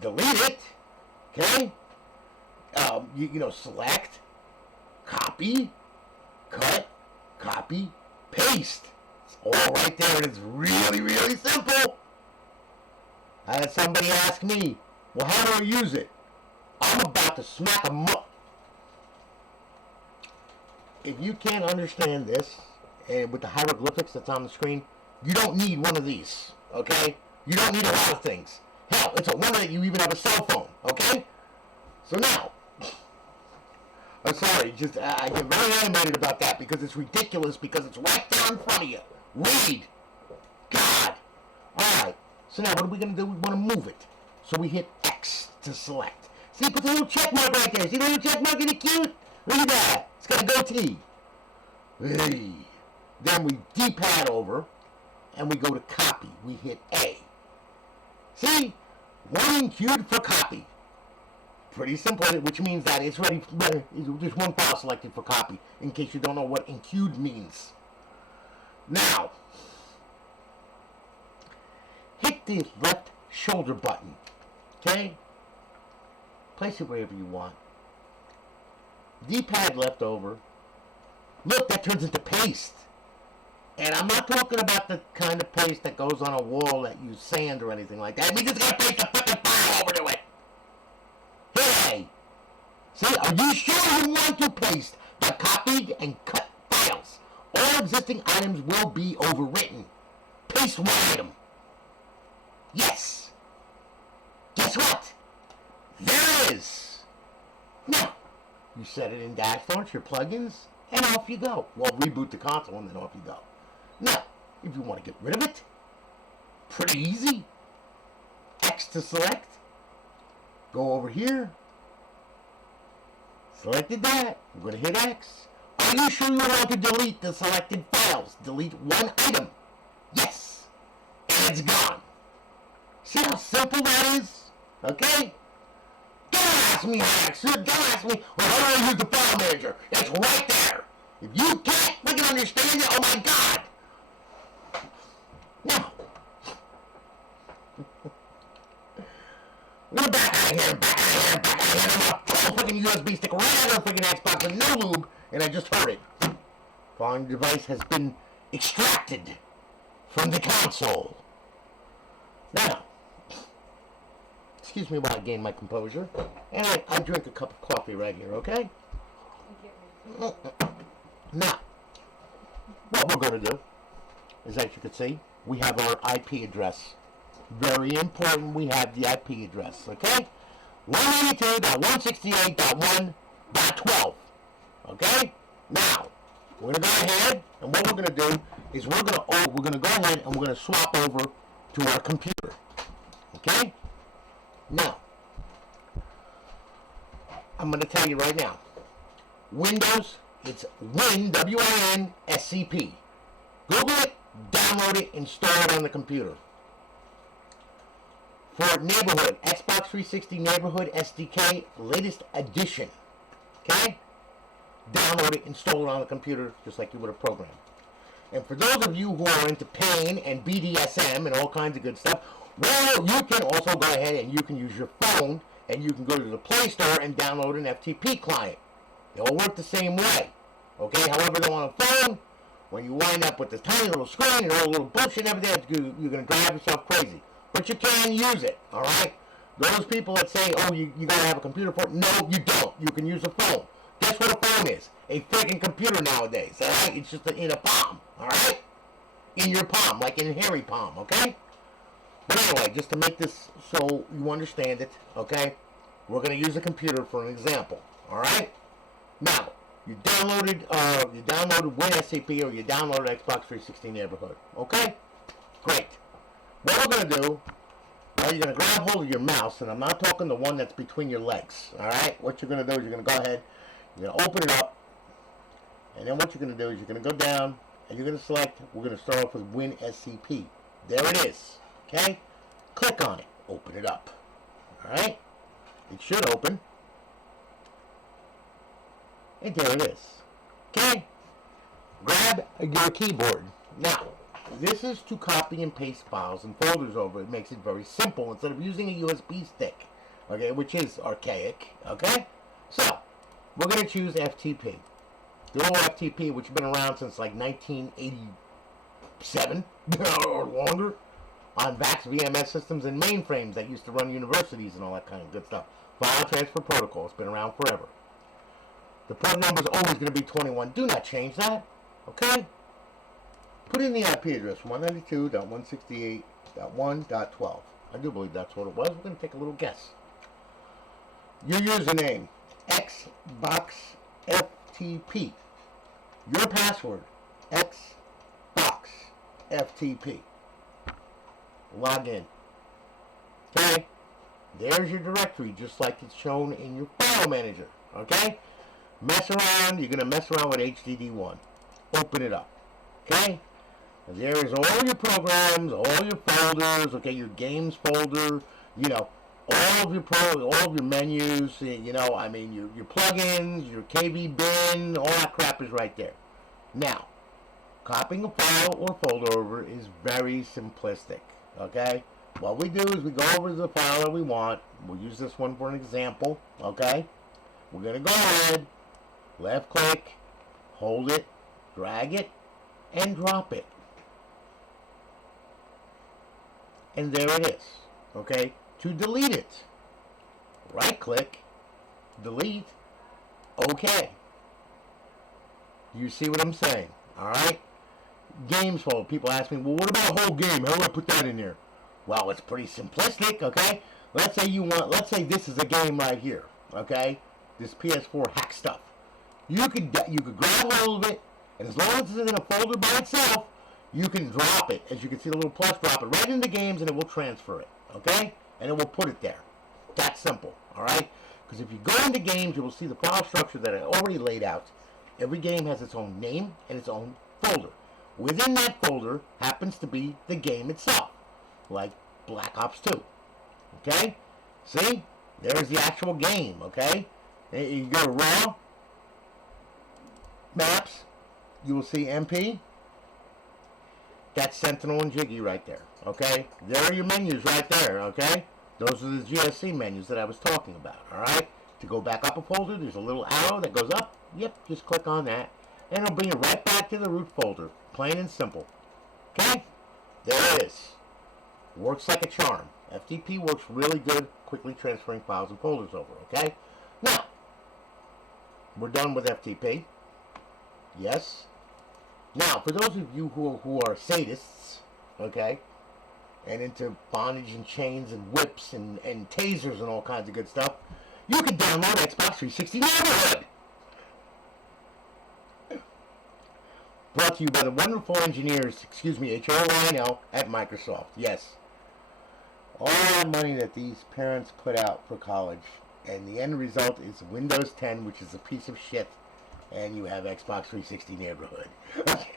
delete it, okay? You know, select, copy, cut, copy, paste. It's all right there. It's really, really simple. I had somebody ask me, well, how do I use it? I'm about to smack them up. If you can't understand this, and with the hieroglyphics that's on the screen, you don't need one of these, okay? You don't need a lot of things. Hell, it's a wonder that you even have a cell phone, okay? So now, I'm sorry, just I get very animated about that because it's ridiculous because it's right there in front of you. Read. God. Alright, so now what are we going to do? We want to move it. So we hit X to select. See, put the little check mark right there. See the little check mark? Isn't it cute? Look at that. It's got a goatee. Hey. Then we D-pad over, and we go to copy. We hit A. See? One queued for copy. Pretty simple, which means that it's ready. There's one file selected for copy, in case you don't know what enqueued means. Now, hit the left shoulder button, okay? Place it wherever you want. D-pad left over. Look, that turns into paste. And I'm not talking about the kind of paste that goes on a wall that you sand or anything like that. We just gotta paste the fucking file over to it. Hey! See, are you sure you want to paste the copied and cut files? All existing items will be overwritten. Paste one item. Yes. Guess what? There it is. Now, you set it in dash launch, your plugins, and off you go. Well, reboot the console and then off you go. Now, if you want to get rid of it, pretty easy. X to select. Go over here. Selected that. I'm going to hit X. Are you sure you want to delete the selected files? Delete one item. Yes. And it's gone. See how simple that is? Okay? Don't ask me how to don't ask me, well, how do I use the file manager? It's right there. If you can't freaking understand it, oh my God. Now, we're back out of here, back out of here, back out of here. I'm gonna pull a freaking USB stick right out of the freaking Xbox with no lube, and I just heard it. Following device has been extracted from the console. Now, excuse me while I gain my composure, and I drink a cup of coffee right here, okay? Now, what we're going to do is, as you can see, we have our IP address. Very important, we have the IP address, okay? 192.168.1.12, okay? Now, we're going to go ahead, and what we're going to do is we're going to go ahead and we're going to swap over to our computer, okay? Now, I'm going to tell you right now, Windows, it's Win, W-I-N-S-C-P. Google it, download it, install it on the computer. For Neighborhood, Xbox 360 Neighborhood SDK, latest edition. Okay? Download it, install it on the computer, just like you would a program. And for those of you who are into pain and BDSM and all kinds of good stuff, Well, you can also go ahead and you can use your phone and you can go to the Play Store and download an FTP client. It will work the same way. Okay, however, though on a phone, when you wind up with this tiny little screen and all the little bullshit and everything, you're going to drive yourself crazy. But you can use it, alright? Those people that say, oh, you got to have a computer for it, no, you don't. You can use a phone. Guess what a phone is? A freaking computer nowadays, alright? It's just in a palm, alright? In your palm, like in hairy palm, okay? But anyway, just to make this so you understand it, okay? We're going to use a computer for an example, alright? Now, you downloaded WinSCP or you downloaded Xbox 360 Neighborhood, okay? Great. What we're going to do, well, you're going to grab hold of your mouse, and I'm not talking the one that's between your legs, alright? What you're going to do is you're going to go ahead, you're going to open it up, and then what you're going to do is you're going to go down, and you're going to select, we're going to start off with WinSCP. There it is, okay? Click on it, open it up, alright? It should open. And there it is. Okay? Grab your keyboard. Now, this is to copy and paste files and folders over. It makes it very simple instead of using a USB stick, okay, which is archaic, okay? So, we're going to choose FTP. The old FTP, which has been around since like 1987 or longer, on VAX VMS systems and mainframes that used to run universities and all that kind of good stuff. File transfer protocol. It's been around forever. The port number is always going to be 21. Do not change that. Okay? Put in the IP address, 192.168.1.12. I do believe that's what it was. We're going to take a little guess. Your username, XboxFTP. Your password, XboxFTP. Log in. Okay? There's your directory, just like it's shown in your file manager. Okay? Mess around. You're going to mess around with HDD1. Open it up. Okay? There is all your programs, all your folders, okay, your games folder, you know, all of your menus, you know, I mean, your plugins, your KV bin, all that crap is right there. Now, copying a file or folder over is very simplistic, okay? What we do is we go over to the file that we want. We'll use this one for an example, okay? We're going to go ahead, left click, hold it, drag it, and drop it. And there it is, okay? To delete it, right click, delete, okay. You see what I'm saying, all right? Games folder. People ask me, well, what about a whole game? How do I put that in there? Well, it's pretty simplistic, okay? Let's say this is a game right here, okay? This PS4 hack stuff. You could grab hold of it, and as long as it's in a folder by itself, you can drop it. As you can see the little plus, drop it right into games, and it will transfer it, okay? And it will put it there. That's simple, all right? Because if you go into games, you will see the file structure that I already laid out. Every game has its own name and its own folder. Within that folder happens to be the game itself, like Black Ops 2, okay? See? There's the actual game, okay? And you go to Raw, Maps, you will see MP. That's Sentinel and Jiggy right there, okay? There are your menus right there, okay? Those are the GSC menus that I was talking about, all right? To go back up a folder, there's a little arrow that goes up. Yep, just click on that, and it'll bring you right back to the root folder, plain and simple, okay? There it is. Works like a charm. FTP works really good, quickly transferring files and folders over, okay? Now, we're done with FTP. Yes. Now, for those of you who are sadists, okay, and into bondage and chains and whips and tasers and all kinds of good stuff, you can download Xbox 360 Neighborhood. Brought to you by the wonderful engineers, HOYNL, at Microsoft. Yes. All that money that these parents put out for college, and the end result is Windows 10, which is a piece of shit, and you have Xbox 360 Neighborhood. Okay.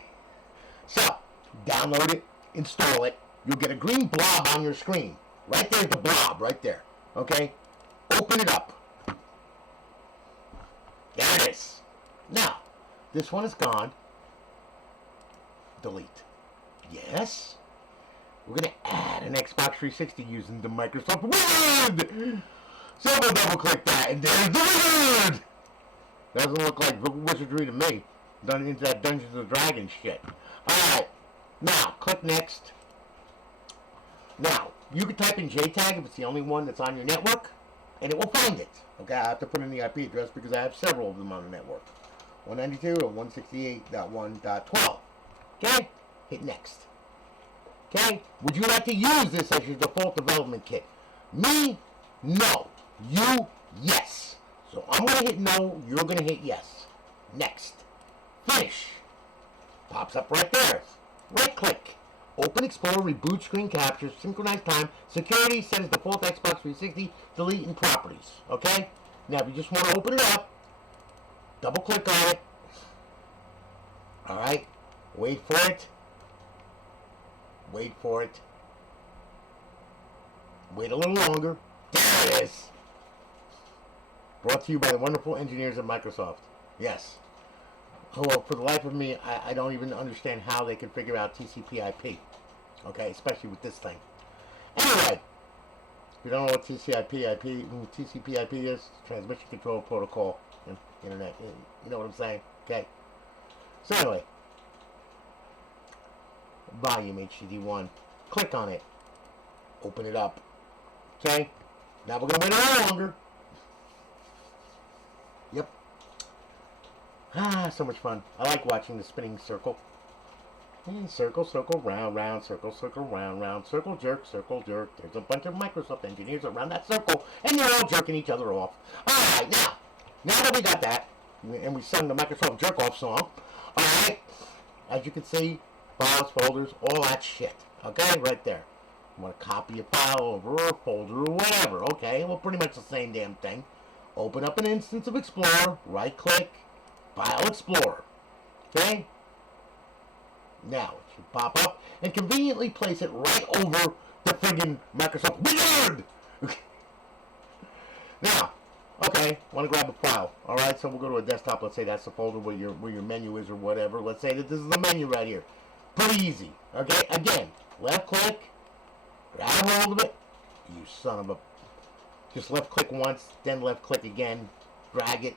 So, download it, install it. You'll get a green blob on your screen. Right there's the blob, right there. Okay? Open it up. There it is. Now, this one is gone. Delete. Yes. we're going to add an Xbox 360 using the Microsoft Word. So I'm going to double click that, and there's the Word. Doesn't look like wizardry to me. Done into that Dungeons and Dragons shit. Alright, now click next. Now, you can type in JTAG if it's the only one that's on your network, and it will find it. Okay, I have to put in the IP address because I have several of them on the network. 192 or 168.1.12. Okay, hit next. Okay, would you like to use this as your default development kit? Me, no. You, yes. So I'm going to hit no, you're going to hit yes. Next. Finish. Pops up right there. Right click. Open Explorer, reboot screen captures, synchronize time, security, set as default Xbox 360, delete, and properties. Okay? Now if you just want to open it up, double click on it. Alright? Wait for it. Wait for it. Wait a little longer. There it is. Brought to you by the wonderful engineers at Microsoft. Yes. Oh, well, for the life of me, I don't even understand how they can figure out TCP/IP. Okay, especially with this thing. Anyway, if you don't know what TCP/IP is, Transmission Control Protocol, and Internet. You know what I'm saying? Okay. So anyway, volume HDD1. Click on it. Open it up. Okay. Now we're gonna wait a little longer. Yep. Ah, so much fun. I like watching the spinning circle. And circle, circle, round, round, circle, circle, round, round, circle, jerk, circle, jerk. There's a bunch of Microsoft engineers around that circle, and they're all jerking each other off. Alright, now that we got that, and we sung the Microsoft jerk-off song, alright, as you can see, files, folders, all that shit. Okay, right there. You want to copy a file over or a folder or whatever. Okay, well, pretty much the same damn thing. Open up an instance of Explorer, right-click, File Explorer. Okay? Now, it should pop up and conveniently place it right over the friggin' Microsoft Wizard! Now, okay, want to grab a file. Alright, so we'll go to a desktop. Let's say that's the folder where your menu is or whatever. Let's say that this is the menu right here. Pretty easy. Okay, again, left-click, grab hold of it. You son of a... Just left-click once, then left-click again. Drag it,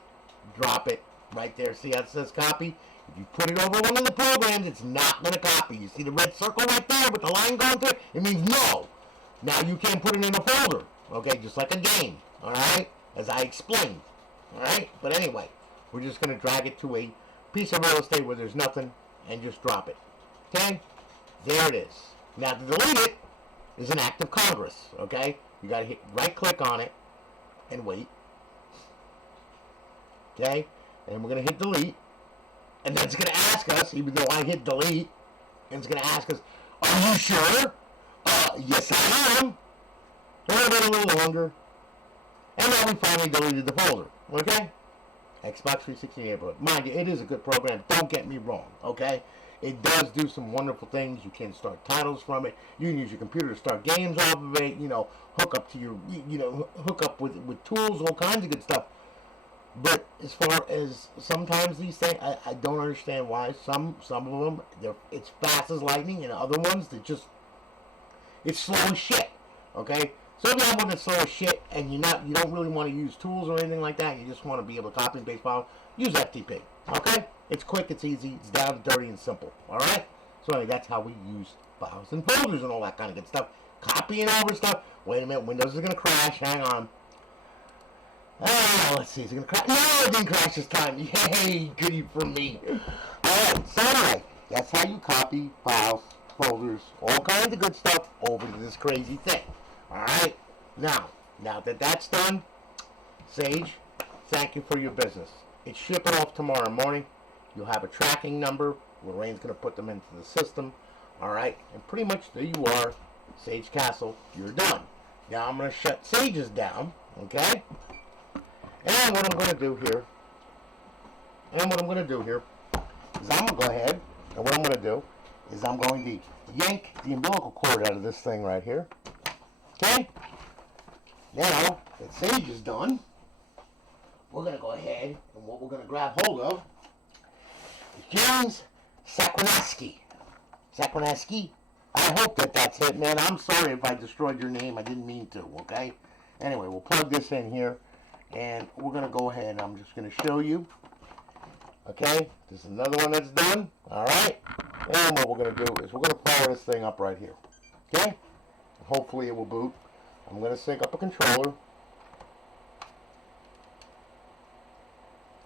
drop it. Right there, see how it says copy? If you put it over one of the programs, it's not going to copy. You see the red circle right there with the line going through it? It means no. Now you can't put it in a folder, okay? Just like a game, all right? As I explained, all right? But anyway, we're just going to drag it to a piece of real estate where there's nothing and just drop it, okay? There it is. Now to delete it is an act of Congress, okay? You got to hit right-click on it and wait, okay? And we're going to hit delete. And then it's going to ask us, even though I hit delete, and it's going to ask us, are you sure? Yes, I am. We'll wait a little longer. And now we finally deleted the folder. Okay? Xbox 360 neighborhood. Mind you, it is a good program. Don't get me wrong. Okay? It does do some wonderful things. You can start titles from it. You can use your computer to start games off of it. You know, hook up to your, hook up with tools, all kinds of good stuff. But as far as sometimes these things, I don't understand why some of them it's fast as lightning, and other ones that just it's slow as shit. Okay, so if you have one that's slow as shit, and you don't really want to use tools or anything like that, you just want to be able to copy and paste files, use FTP. Okay, it's quick, it's easy, it's down, dirty, and simple. All right. So anyway, that's how we use files and folders and all that kind of good stuff. Copying over stuff. Wait a minute, Windows is gonna crash. Hang on. Let's see, is it going to crash? No, it didn't crash this time. Yay, goody for me. Alright, so anyway, that's how you copy files, folders, all kinds of good stuff over to this crazy thing. Alright, now that that's done, Sage, thank you for your business. It's shipping off tomorrow morning. You'll have a tracking number. Lorraine's going to put them into the system. Alright, and pretty much there you are, Sage Castle, you're done. Now I'm going to shut Sage's down, okay? And what I'm going to do here is I'm going to go ahead, and what I'm going to do is I'm going to yank the umbilical cord out of this thing right here. Okay? Now that Sage is done, we're going to go ahead, and what we're going to grab hold of is James Sacharanski. I hope that that's it, man. I'm sorry if I destroyed your name. I didn't mean to, okay? Anyway, we'll plug this in here, and we're going to go ahead, and I'm just going to show you, okay? This is another one that's done, all right? And what we're going to do is we're going to power this thing up right here, okay? Hopefully it will boot. I'm going to sync up a controller.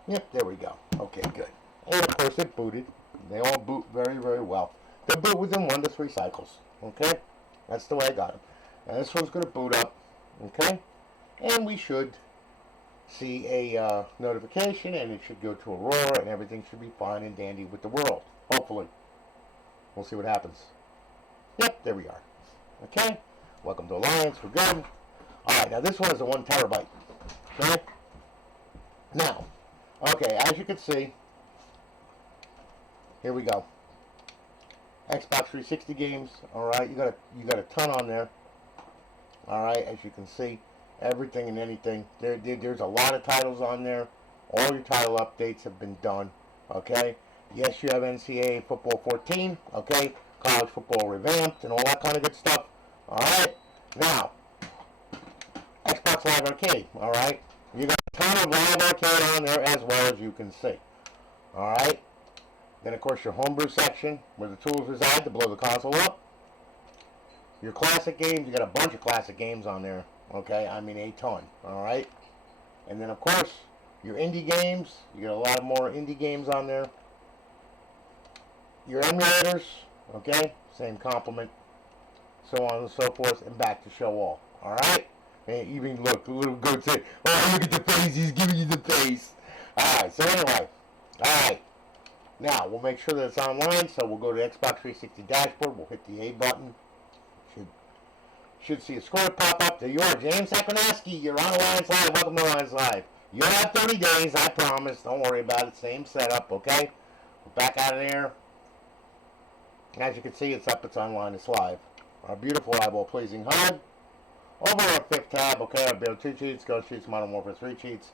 Yep, there we go. Okay, good. And of course it booted. They all boot very, very well. They boot within 1 to 3 cycles. Okay? That's the way I got them. Now this one's going to boot up. Okay? And we should see a notification, and it should go to Aurora, and everything should be fine and dandy with the world. Hopefully. We'll see what happens. Yep, there we are. Okay? Welcome to Alliance. We're good. Alright, now this one is a 1 terabyte. Okay? Now, okay, as you can see, here we go. Xbox 360 games. All right, you got a ton on there. All right, as you can see, everything and anything. There's a lot of titles on there. All your title updates have been done. Okay. Yes, you have NCAA Football 14. Okay, College Football Revamped and all that kind of good stuff. All right. Now, Xbox Live Arcade. All right. You got a ton of Live Arcade on there as well, as you can see. All right. Then, of course, your homebrew section, where the tools reside to blow the console up. Your classic games, you got a bunch of classic games on there. Okay, I mean a ton. All right. And then, of course, your indie games. You got a lot more indie games on there. Your emulators. Okay, same compliment. So on and so forth, and back to show all. All right. And even look, a little good say, oh, look at the face. He's giving you the face. All right. So anyway, all right. Now, we'll make sure that it's online, so we'll go to Xbox 360 dashboard. We'll hit the A button. Should see a score pop up. There you are, James Sacharanski. You're on Alliance Live. Welcome to Alliance Live. You'll have 30 days, I promise. Don't worry about it. Same setup, okay? We're back out of there. As you can see, it's up. It's online. It's live. Our beautiful eyeball-pleasing HUD. Over our 5th tab, okay, our Build 2 cheats, Ghost cheats, Modern Warfare 3 cheats.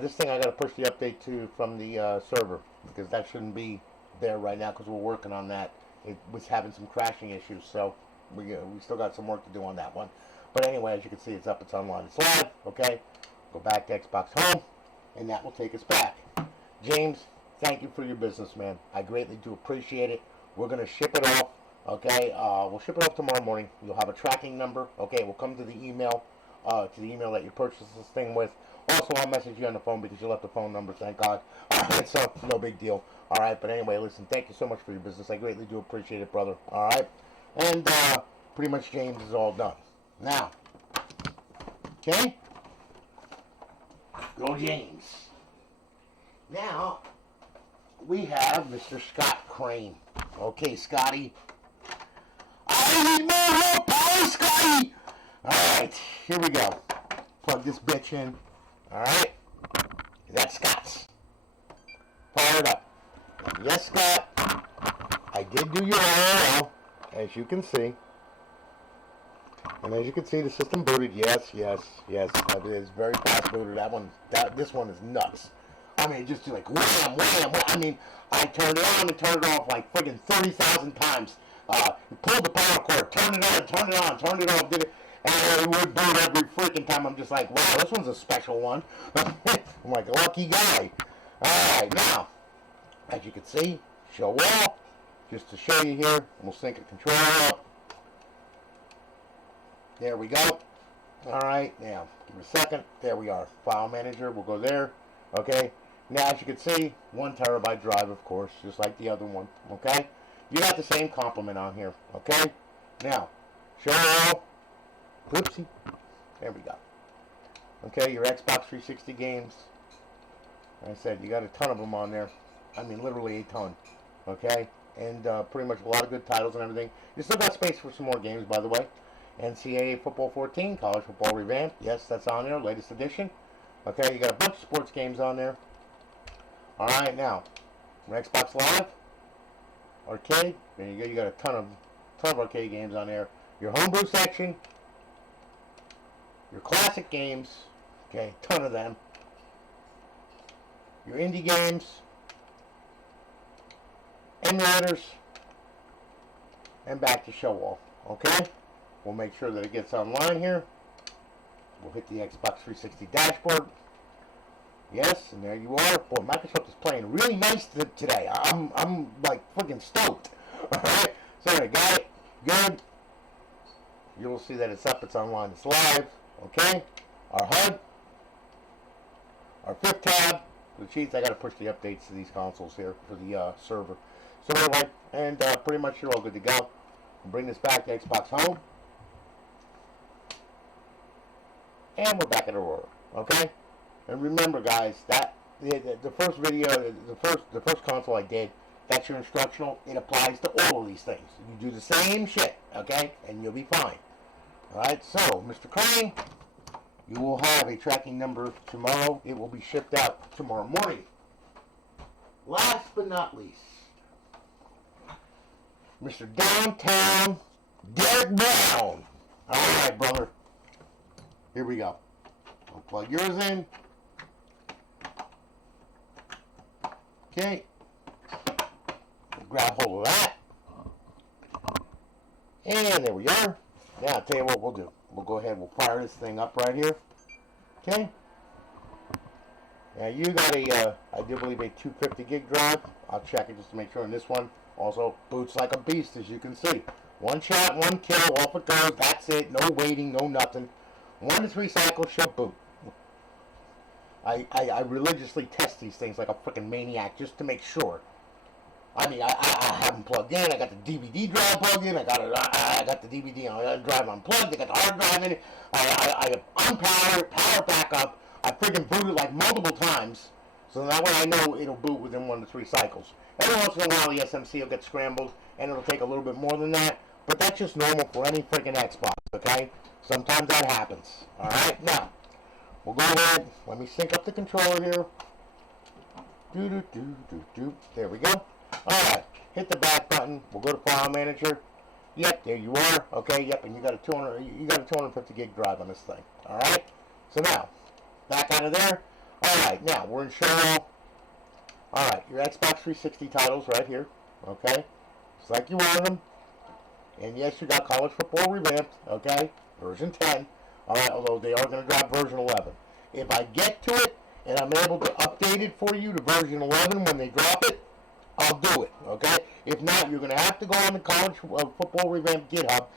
This thing I got to push the update to from the server, because that shouldn't be there right now because we're working on that. It was having some crashing issues, so we still got some work to do on that one. But anyway, as you can see, it's up, it's online, it's live, okay? Go back to Xbox Home, and that will take us back. James, thank you for your business, man. I greatly do appreciate it. We're going to ship it off, okay? We'll ship it off tomorrow morning. You'll have a tracking number, okay? It will come to the email that you purchased this thing with. Also, I'll message you on the phone because you left the phone number, thank God. So, no big deal. All right, but anyway, listen, thank you so much for your business. I greatly do appreciate it, brother. All right? And pretty much James is all done. Now, okay? Go James. Now, we have Mr. Scott Crane. Okay, Scotty. I need more help, power, Scotty! All right, here we go. Plug this bitch in. All right, that's Scott's. Power it up. Yes, Scott, I did do your IRL, as you can see. And as you can see, the system booted. Yes. It is very fast booted. This one is nuts. I mean, just like wham, wham, wham. I mean, I turned it on and turned it off like friggin' 30,000 times. Pulled the power cord, turned it on, turned it on, turned it off, did it. And it would boot every freaking time. I'm just like, wow, this one's a special one. I'm like a lucky guy. Alright, now, as you can see, show all. Just to show you here, we'll sync a controller up. There we go. Alright, now, give it a second. There we are. File manager, we'll go there. Okay, now as you can see, 1 terabyte drive, of course, just like the other one. Okay, you got the same complement on here. Okay, now, show all. Whoopsie. There we go. Okay, your Xbox 360 games. Like I said, you got a ton of them on there. I mean, literally a ton. Okay, and pretty much a lot of good titles and everything. You still got space for some more games, by the way. NCAA Football 14, College Football Revamped. Yes, that's on there, latest edition. Okay, you got a bunch of sports games on there. All right, now, Xbox Live, Arcade. There you go. You got a ton of arcade games on there. Your homebrew section. Your classic games, okay, ton of them. Your indie games, emulators, and back to show off. Okay? We'll make sure that it gets online here. We'll hit the Xbox 360 dashboard. Yes, and there you are. Boy, Microsoft is playing really nice today. I'm like freaking stoked. Alright, so I got it. Good. You will see that it's up, it's online, it's live. Okay? Our HUD. Our fifth tab. The cheats, I got to push the updates to these consoles here for the server. So anyway, and pretty much you're all good to go. We'll bring this back to Xbox Home. And we're back in Aurora. Okay? And remember, guys, that the first video, the first console I did, that's your instructional. It applies to all of these things. You do the same shit, okay, and you'll be fine. All right. So, Mr. Crane, you will have a tracking number tomorrow. It will be shipped out tomorrow morning. Last but not least, Mr. Downtown Derrick Brown. All right, brother. Here we go. I'll plug yours in. Okay. We'll grab hold of that. And there we are. Now, I'll tell you what we'll do. We'll go ahead, we'll fire this thing up right here. Okay. Now, you got a, I do believe a 250 gig drive. I'll check it just to make sure. And this one also boots like a beast, as you can see. One shot, one kill, off it goes. That's it. No waiting, no nothing. 1 to 3 cycles, she'll boot. I religiously test these things like a freaking maniac just to make sure. I mean, I have them plugged in. I got the DVD drive plugged in. I got the DVD drive unplugged. I got the hard drive in it. I unpowered, power back up. I freaking booted like multiple times, so that way I know it'll boot within 1 to 3 cycles. Every once in a while, the SMC will get scrambled, and it'll take a little bit more than that. But that's just normal for any freaking Xbox. Okay? Sometimes that happens. All right. Now. We'll go ahead. Let me sync up the controller here. There we go. Alright. Hit the back button. We'll go to File Manager. Yep, there you are. Okay, yep, and you got a 250 gig drive on this thing. Alright? So now, back out of there. Alright, now we're in show. Alright, your Xbox 360 titles right here. Okay? Just like you wanted them. And yes, you got College Football Revamped. Okay? Version 10. Alright, although they are going to drop version 11. If I get to it and I'm able to update it for you to version 11 when they drop it, I'll do it. Okay? If not, you're going to have to go on the College Football Revamped GitHub,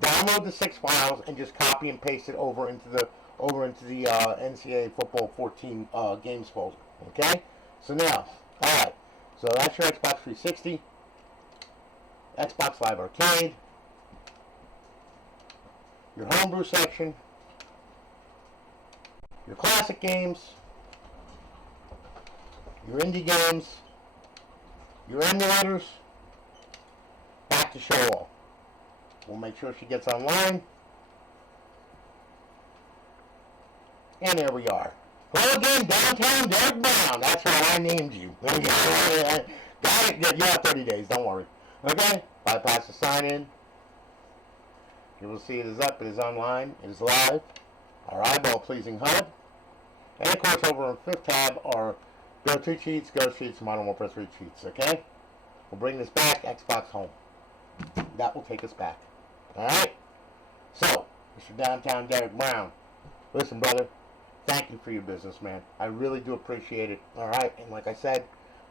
download the 6 files, and just copy and paste it over into the NCAA Football 14 games folder. Okay? So now, alright. So that's your Xbox 360, Xbox Live Arcade, your homebrew section, your classic games, your indie games, your emulators, back to show all. We'll make sure she gets online. And there we are. Hello again, Downtown Derrick Brown. That's right, I named you. Got it? You have 30 days, don't worry. Okay? Bypass the sign in. You will see it is up, it is online, it is live. Our eyeball-pleasing HUD. And of course, over on 5th tab are go-to cheats, go cheats, Modern Warfare 3 cheats, okay? We'll bring this back, Xbox Home. That will take us back. Alright? So, Mr. Downtown Derrick Brown, listen, brother, thank you for your business, man. I really do appreciate it. Alright? And like I said,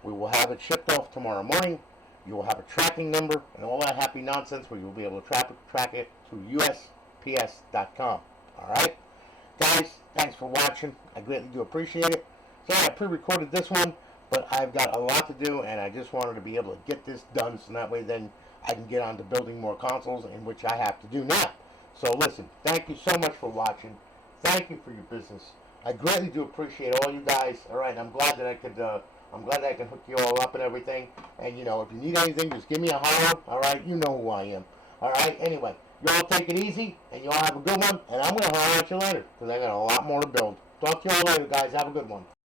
we will have it shipped off tomorrow morning. You will have a tracking number and all that happy nonsense where you'll be able to track it through USPS.com. Alright? Guys, thanks for watching. I greatly do appreciate it. So I pre-recorded this one, but I've got a lot to do, and I just wanted to be able to get this done so that way then I can get on to building more consoles, in which I have to do now. So listen, thank you so much for watching. Thank you for your business. I greatly do appreciate all you guys. Alright, I'm glad that I could hook you all up and everything. And, you know, if you need anything, just give me a holler. Alright, you know who I am. Alright, anyway, you all take it easy, and you all have a good one. And I'm going to holler at you later, because I got a lot more to build. Talk to you all later, guys. Have a good one.